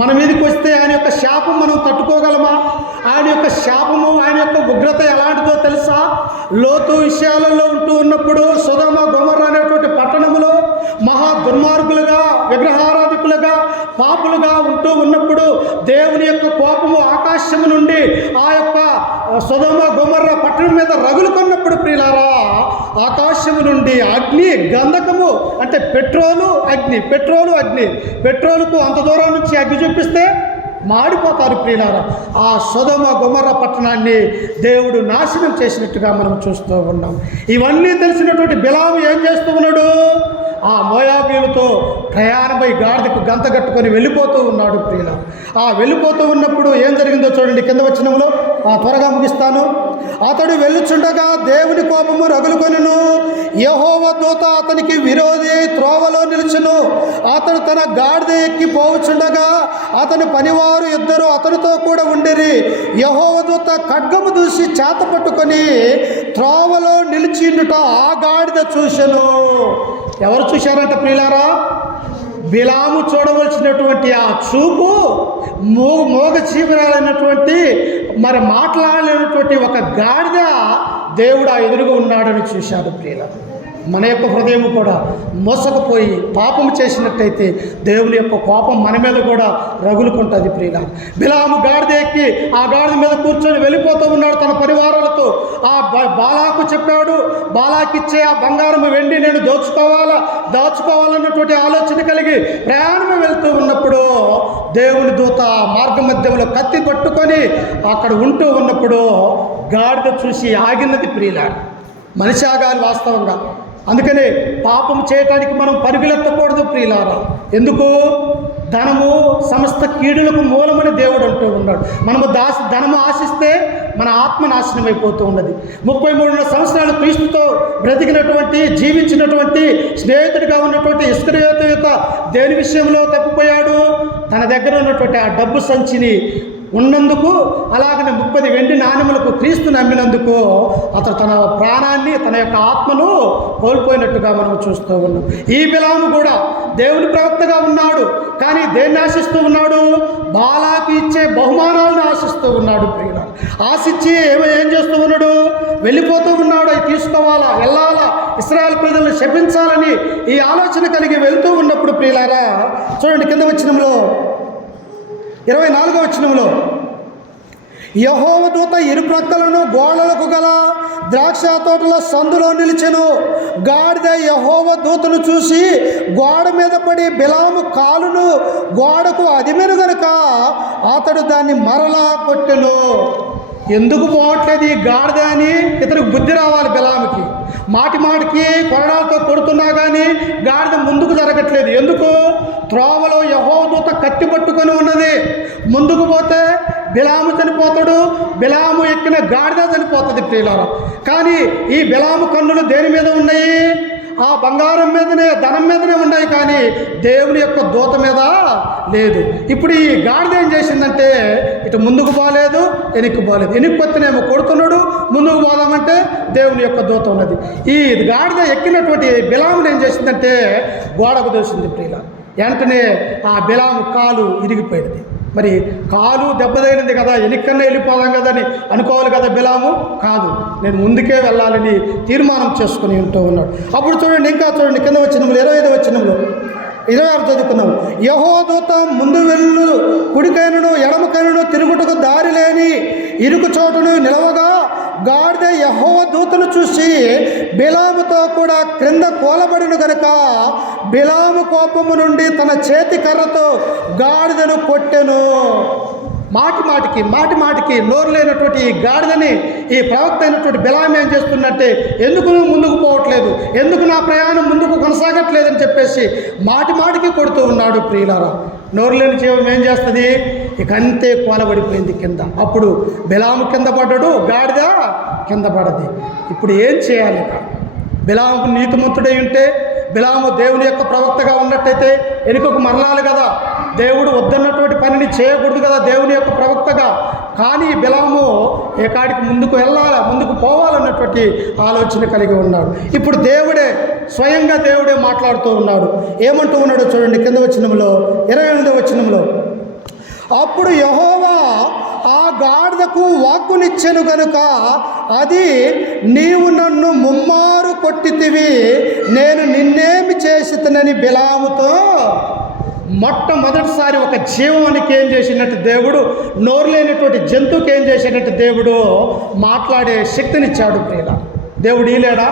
మన మీదకి వస్తే ఆయన యొక్క శాపం మనం తట్టుకోగలమా? ఆయన యొక్క శాపము, ఆయన యొక్క ఉగ్రత ఎలాంటిదో తెలుసా? లోతు విషయాలలో ఉంటూ ఉన్నప్పుడు సొదొమ గొమొర్రా అనేటువంటి పట్టణములో మహా దుర్మార్గులుగా, విగ్రహారాధికులుగా, పాపులుగా ఉంటూ ఉన్నప్పుడు దేవుని యొక్క కోపము ఆకాశము నుండి ఆ యొక్క సొదొమ గొమొర్రా పట్టణం మీద రగులుకొన్నప్పుడు ప్రియులారా, ఆకాశము నుండి అగ్ని, గంధకము అంటే పెట్రోలు అగ్ని, పెట్రోలుకు అంత దూరం నుంచి అగ్ని చూపిస్తే మాడిపోతారు ప్రియులారా. ఆ సొదొమ గొమొర్రా పట్టణాన్ని దేవుడు నాశనం చేసినట్టుగా మనం చూస్తూ ఉన్నాం. ఇవన్నీ తెలిసినటువంటి బిలాము ఏం చేస్తూ ఉన్నాడు? ఆ మోయాబీలతో ప్రయాణమై గాడిదకు గంత కట్టుకొని వెళ్ళిపోతూ ఉన్నాడు ప్రియుల. ఆ వెళ్ళిపోతూ ఉన్నప్పుడు ఏం జరిగిందో చూడండి కింద వచనంలో. త్వరగా ముగిస్తాను. అతడు వెళ్ళుచుండగా దేవుని కోపము రగులుకొనెను. యెహోవా దూత అతనికి విరోధి త్రోవలో నిలుచును. అతడు తన గాడిద ఎక్కి పోవుచుండగా అతని పనివారు ఇద్దరు అతనితో కూడా ఉండిరి. యెహోవా దూత ఖడ్గము దూసి చేత పట్టుకొని త్రోవలో నిలిచిండుట ఆ గాడిద చూసెను. ఎవరు చూశారంట ప్రియులారా? బిలాము చూడవలసినటువంటి ఆ చూపు మోగ చీమరాలైనటువంటి, మరి మాట్లాడలేనటువంటి ఒక గాడిద దేవుడు ఆ ఎదురుగా ఉన్నాడని చూశాడు ప్రియులారా. మన యొక్క హృదయం కూడా మోసకపోయి పాపం చేసినట్టయితే దేవుని యొక్క కోపం మన మీద కూడా రగులుకుంటుంది ప్రియులారా. బిలాము గాడిద ఎక్కి ఆ గాడిద మీద కూర్చొని వెళ్ళిపోతూ ఉన్నాడు తన పరివారాలతో. ఆ బాలాకు చెప్పాడు, బాలాకిచ్చే ఆ బంగారం వెండి నేను దాచుకోవాలన్నటువంటి ఆలోచన కలిగి ప్రయాణం వెళ్తూ ఉన్నప్పుడు దేవుని దూత మార్గ మధ్యంలో కత్తి పట్టుకొని అక్కడ ఉంటూ ఉన్నప్పుడు గాడిద చూసి ఆగినది ప్రియులారా. మనిషి ఆగాలి వాస్తవంగా. అందుకనే పాపం చేయటానికి మనం పరుగులెత్తకూడదు ప్రియులారా. ఎందుకు? ధనము సమస్త కీడులకు మూలమని దేవుడు అంటూ ఉన్నాడు. మనము ధనము ఆశిస్తే మన ఆత్మ నాశనం అయిపోతూ ఉన్నది. 33 సంవత్సరాలు క్రీస్తుతో బ్రతికినటువంటి జీవించినటువంటి స్నేహితుడిగా ఉన్నటువంటి ఇస్కరియోతు యొక్క దేని విషయంలో తప్పిపోయాడు? తన దగ్గర ఉన్నటువంటి ఆ డబ్బు సంచిని ఉన్నందుకు, అలాగనే 30 వెండి నాణెములకు క్రీస్తు నమ్మినందుకు అతను తన ప్రాణాన్ని, తన యొక్క ఆత్మను కోల్పోయినట్టుగా మనం చూస్తూ ఉన్నాం. ఈ బిలాము కూడా దేవుని ప్రవక్తగా ఉన్నాడు, కానీ దేన్ని ఆశిస్తూ ఉన్నాడు? బాలాకి ఇచ్చే బహుమానాలను ఆశిస్తూ ఉన్నాడు ప్రియులారా. ఆశించి ఏం చేస్తూ ఉన్నాడు? వెళ్ళిపోతూ ఉన్నాడు. అవి తీసుకోవాలా, వెళ్ళాలా, ఇశ్రాయేలు ప్రజలను శపించాలని ఈ ఆలోచన కలిగి వెళ్తూ ఉన్నప్పుడు ప్రియులారా చూడండి, కింద వచనంలో 24వ వచనంలో, యెహోవా దూత ఇరుప్రక్కలను గోడలకు గల ద్రాక్ష తోటల సందులో నిలిచెను. గాడిద యెహోవా దూతను చూసి గోడ మీద పడి బిలాము కాలును గోడకు అదిమెను గనుక అతడు దాన్ని మరలా కొట్టెను. ఎందుకు పోవట్లేదు ఈ గాడిద అని ఇతనికి బుద్ధి రావాలి బిలాముకి. మాటికి కొరడాలతో కొడుతున్నా కానీ గాడిద ముందుకు జరగట్లేదు. ఎందుకు? త్రోవలో యెహోవా దూత కత్తి పట్టుకొని ఉన్నది. ముందుకు పోతే బిలాము చనిపోతాడు, బిలాము ఎక్కిన గాడిద చనిపోతుంది ప్రియులారా. కానీ ఈ బిలాము కన్నులు దేని మీద ఉన్నాయి? ఆ బంగారం మీదనే, ధనం మీదనే ఉన్నాయి, కానీ దేవుని యొక్క దూత మీద లేదు. ఇప్పుడు ఈ గాడిద ఏం చేసిందంటే ఇటు ముందుకు పోలేదు, వెనక్కి పోలేదు. వెనక్కి వస్తేనేమో కొడుతున్నాడు, ముందుకు పోదామంటే దేవుని యొక్క దూత ఉన్నది. ఈ గాడిద ఎక్కినటువంటి బిలామును ఏం చేసిందంటే గోడకు దోసింది ప్రియులారా. వెంటనే ఆ బిలాము కాలు ఇరిగిపోయింది. మరి కాలు దెబ్బతగిలింది కదా, వెనక్కన్నా వెళ్ళిపోదాం కదా అని అనుకోవాలి కదా బిలాము. కాదు, నేను ముందుకే వెళ్ళాలని తీర్మానం చేసుకుని ఉంటూ ఉన్నాడు. అప్పుడు చూడండి, ఇంకా చూడండి, కింద వచనంలో 25వ వచనంలో 26 చదువుకున్నాము. యెహోవా దూత ముందు వెళ్ళు కుడికైనను ఎడమకైనను తిరుగుటకు దారి లేని ఇరుకు చోటును నిలవగా గాడిద యెహోవా దూతను చూసి బిలాముతో కూడా క్రింద కూలబడిన గనుక బిలాము కోపము నుండి తన చేతి కర్రతో గాడిదను కొట్టెను. మాటిమాటికి నోరు లేనటువంటి ఈ గాడిదని ఈ ప్రవక్త అయినటువంటి బిలాము ఏం చేస్తున్నట్టే, ఎందుకు నువ్వు ముందుకు పోవట్లేదు, ఎందుకు నా ప్రయాణం ముందుకు కొనసాగట్లేదని చెప్పేసి మాటికి కొడుతూ ఉన్నాడు ప్రియులారా. నోరు లేని జీవం ఏం చేస్తుంది? ఇక అంతే కూలబడిపోయింది కింద. అప్పుడు బిలాము కింద పడ్డాడు, గాడిద కింద పడది. ఇప్పుడు ఏం చేయాలి? బిలాము నీతిమంతుడై ఉంటే, బిలాము దేవుని యొక్క ప్రవక్తగా ఉన్నట్టయితే వెనుకకు మరలాలి కదా. దేవుడు వద్దన్నటువంటి పనిని చేయకూడదు కదా దేవుని యొక్క ప్రవక్తగా. కానీ బిలాము ఏకాడికి ముందుకు వెళ్ళాలి, ముందుకు పోవాలన్నటువంటి ఆలోచన కలిగి ఉన్నాడు. ఇప్పుడు స్వయంగా దేవుడే మాట్లాడుతూ ఉన్నాడు. ఏమంటూ ఉన్నాడో చూడండి, కింద వచనంలో 28వ వచనంలో, అప్పుడు యెహోవా ఆ గాడిదకు వాక్కునిచ్చెను గనుక అది, నీవు నన్ను ముమ్మారు కొట్టితివి, నేను నిన్నేమి చేసితనని బిలాముతో మొట్టమొదటిసారి ఒక జీవానికి ఏం చేసినట్టు దేవుడు, నోరు లేనటువంటి జంతువుకి ఏం చేసినట్టు దేవుడు మాట్లాడే శక్తినిచ్చాడు ప్రియుల. దేవుడు ఈలేడా?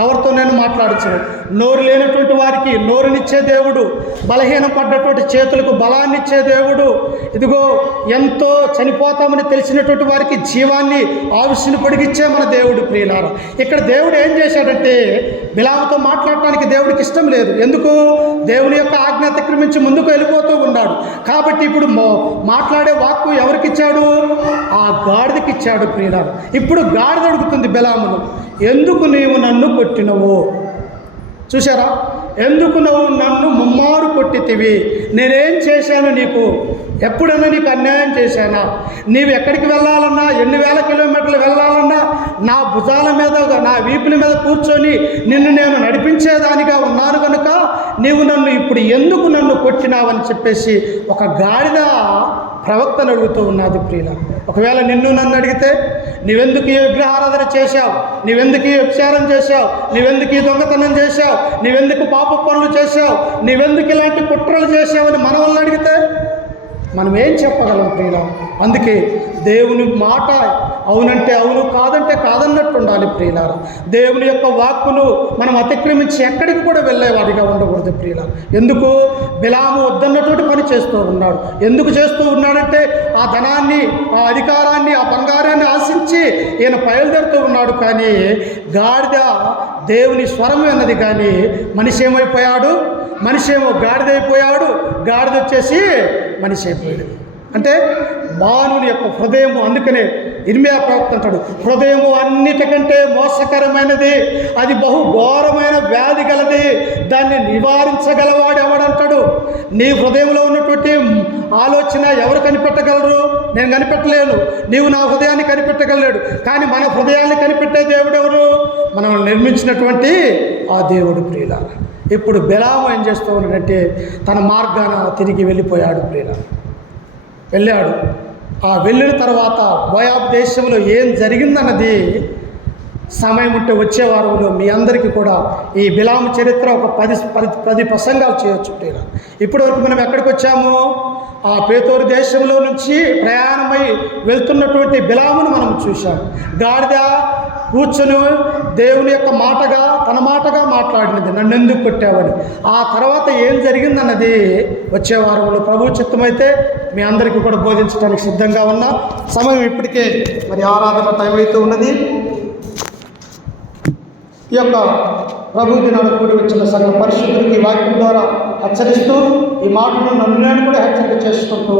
ఎవరితో నేను మాట్లాడించాడు? నోరు లేనటువంటి వారికి నోరునిచ్చే దేవుడు, బలహీన పడ్డటువంటి చేతులకు బలాన్ని ఇచ్చే దేవుడు, ఇదిగో ఎంతో చనిపోతామని తెలిసినటువంటి వారికి జీవాన్ని ఆయుష్ని పొడిగిచ్చే మన దేవుడు ప్రియులారా. ఇక్కడ దేవుడు ఏం చేశాడంటే బిలాముతో మాట్లాడటానికి దేవుడికి ఇష్టం లేదు. ఎందుకు? దేవుని యొక్క ఆజ్ఞ అతిక్రమించి ముందుకు వెళ్ళిపోతూ ఉన్నాడు. కాబట్టి ఇప్పుడు మాట్లాడే వాక్కు ఎవరికి ఇచ్చాడు? ఆ గాడిదకి ఇచ్చాడు ప్రియులారా. ఇప్పుడు గాడిద అడుగుతుంది బిలామును, ఎందుకు నీవు నన్ను కొట్టినవు? చూసారా? ఎందుకు నువ్వు నన్ను ముమ్మారు కొట్టితివి? నేనేం చేశాను నీకు? ఎప్పుడైనా నీకు అన్యాయం చేశానా? నీవు ఎక్కడికి వెళ్ళాలన్నా, ఎన్ని వేల కిలోమీటర్లు వెళ్ళాలన్నా నా భుజాల మీద, నా వీపుల మీద కూర్చొని నిన్ను నేను నడిపించేదానిగా ఉన్నాను కనుక నీవు నన్ను ఇప్పుడు ఎందుకు నన్ను కొట్టినావని చెప్పేసి ఒక గాడిద ప్రవక్తను అడుగుతూ ఉన్నది ప్రియుల. ఒకవేళ నిన్ను నన్ను అడిగితే, నీవెందుకు ఈ విగ్రహారాధన చేశావు, నీవెందుకు ఈ వ్యభిచారం చేశావు, నీవెందుకు ఈ దొంగతనం చేశావు, నీవెందుకు పాప పనులు చేశావు, నీవెందుకు ఇలాంటి కుట్రలు చేశావని మన వాళ్ళని అడిగితే మనం ఏం చెప్పగలం ప్రియుల? అందుకే దేవుని మాట అవునంటే అవును, కాదంటే కాదన్నట్టు ఉండాలి ప్రియులారా. దేవుని యొక్క వాక్కును మనం అతిక్రమించి ఎక్కడికి కూడా వెళ్ళేవాడిగా ఉండకూడదు ప్రియులారా. ఎందుకు? బిలాము వద్దన్నటువంటి పని చేస్తూ ఉన్నాడు. ఎందుకు చేస్తూ ఉన్నాడంటే ఆ ధనాన్ని, ఆ అధికారాన్ని, ఆ బంగారాన్ని ఆశించి ఈయన బయలుదేరుతూ ఉన్నాడు. కానీ గాడిద దేవుని స్వరం అన్నది, కానీ మనిషి ఏమైపోయాడు? మనిషి ఏమో గాడిదైపోయాడు, గాడిద వచ్చేసి మనిషి అయిపోయాడు. అంటే మానవుని యొక్క హృదయము, అందుకనే ఇర్మియా ప్రవక్త అంటాడు, హృదయము అన్నిటికంటే మోసకరమైనది, అది బహు ఘోరమైన వ్యాధి గలది, దాన్ని నివారించగలవాడు ఎవడంటాడు. నీ హృదయంలో ఉన్నటువంటి ఆలోచన ఎవరు కనిపెట్టగలరు? నేను కనిపెట్టలేను. నీవు నా హృదయాన్ని కనిపెట్టగలడు. కానీ మన హృదయాన్ని కనిపెట్టే దేవుడు ఎవరు? మనం నిర్మించినటువంటి ఆ దేవుడు ప్రియులారా. ఇప్పుడు బిలాము ఏం చేస్తూ ఉన్నాడంటే తన మార్గాన తిరిగి వెళ్ళిపోయాడు ప్రియులారా. వెళ్ళాడు. ఆ వెళ్ళిన తర్వాత మోయాబు దేశంలో ఏం జరిగిందన్నది సమయం ఉంటే వచ్చే వారంలో మీ అందరికీ కూడా ఈ బిలాము చరిత్ర ఒక 10 ప్రసంగాలు చేయొచ్చు ప్రియులారా. ఇప్పటి వరకు మనం ఎక్కడికి వచ్చాము? ఆ పేతోరు దేశంలో నుంచి ప్రయాణమై వెళ్తున్నటువంటి బిలామును మనం చూశాం. గాడిద కూర్చొని దేవుని యొక్క మాటగా, తన మాటగా మాట్లాడినది, నన్ను ఎందుకు కొట్టావని. ఆ తర్వాత ఏం జరిగిందన్నది వచ్చే వారంలో ప్రభు చిత్తమైతే మీ అందరికీ కూడా బోధించడానికి సిద్ధంగా ఉన్నా. సమయం ఇప్పటికే మరి ఆరాధన టైం అయితే ఉన్నది. ఈ యొక్క ప్రభు దినాలు కూడి వచ్చిన సంఘ పరిశుద్ధులకి వాక్యం ద్వారా హెచ్చరిస్తూ, ఈ మాటను నన్ను నేను కూడా హెచ్చరిక చేసుకుంటూ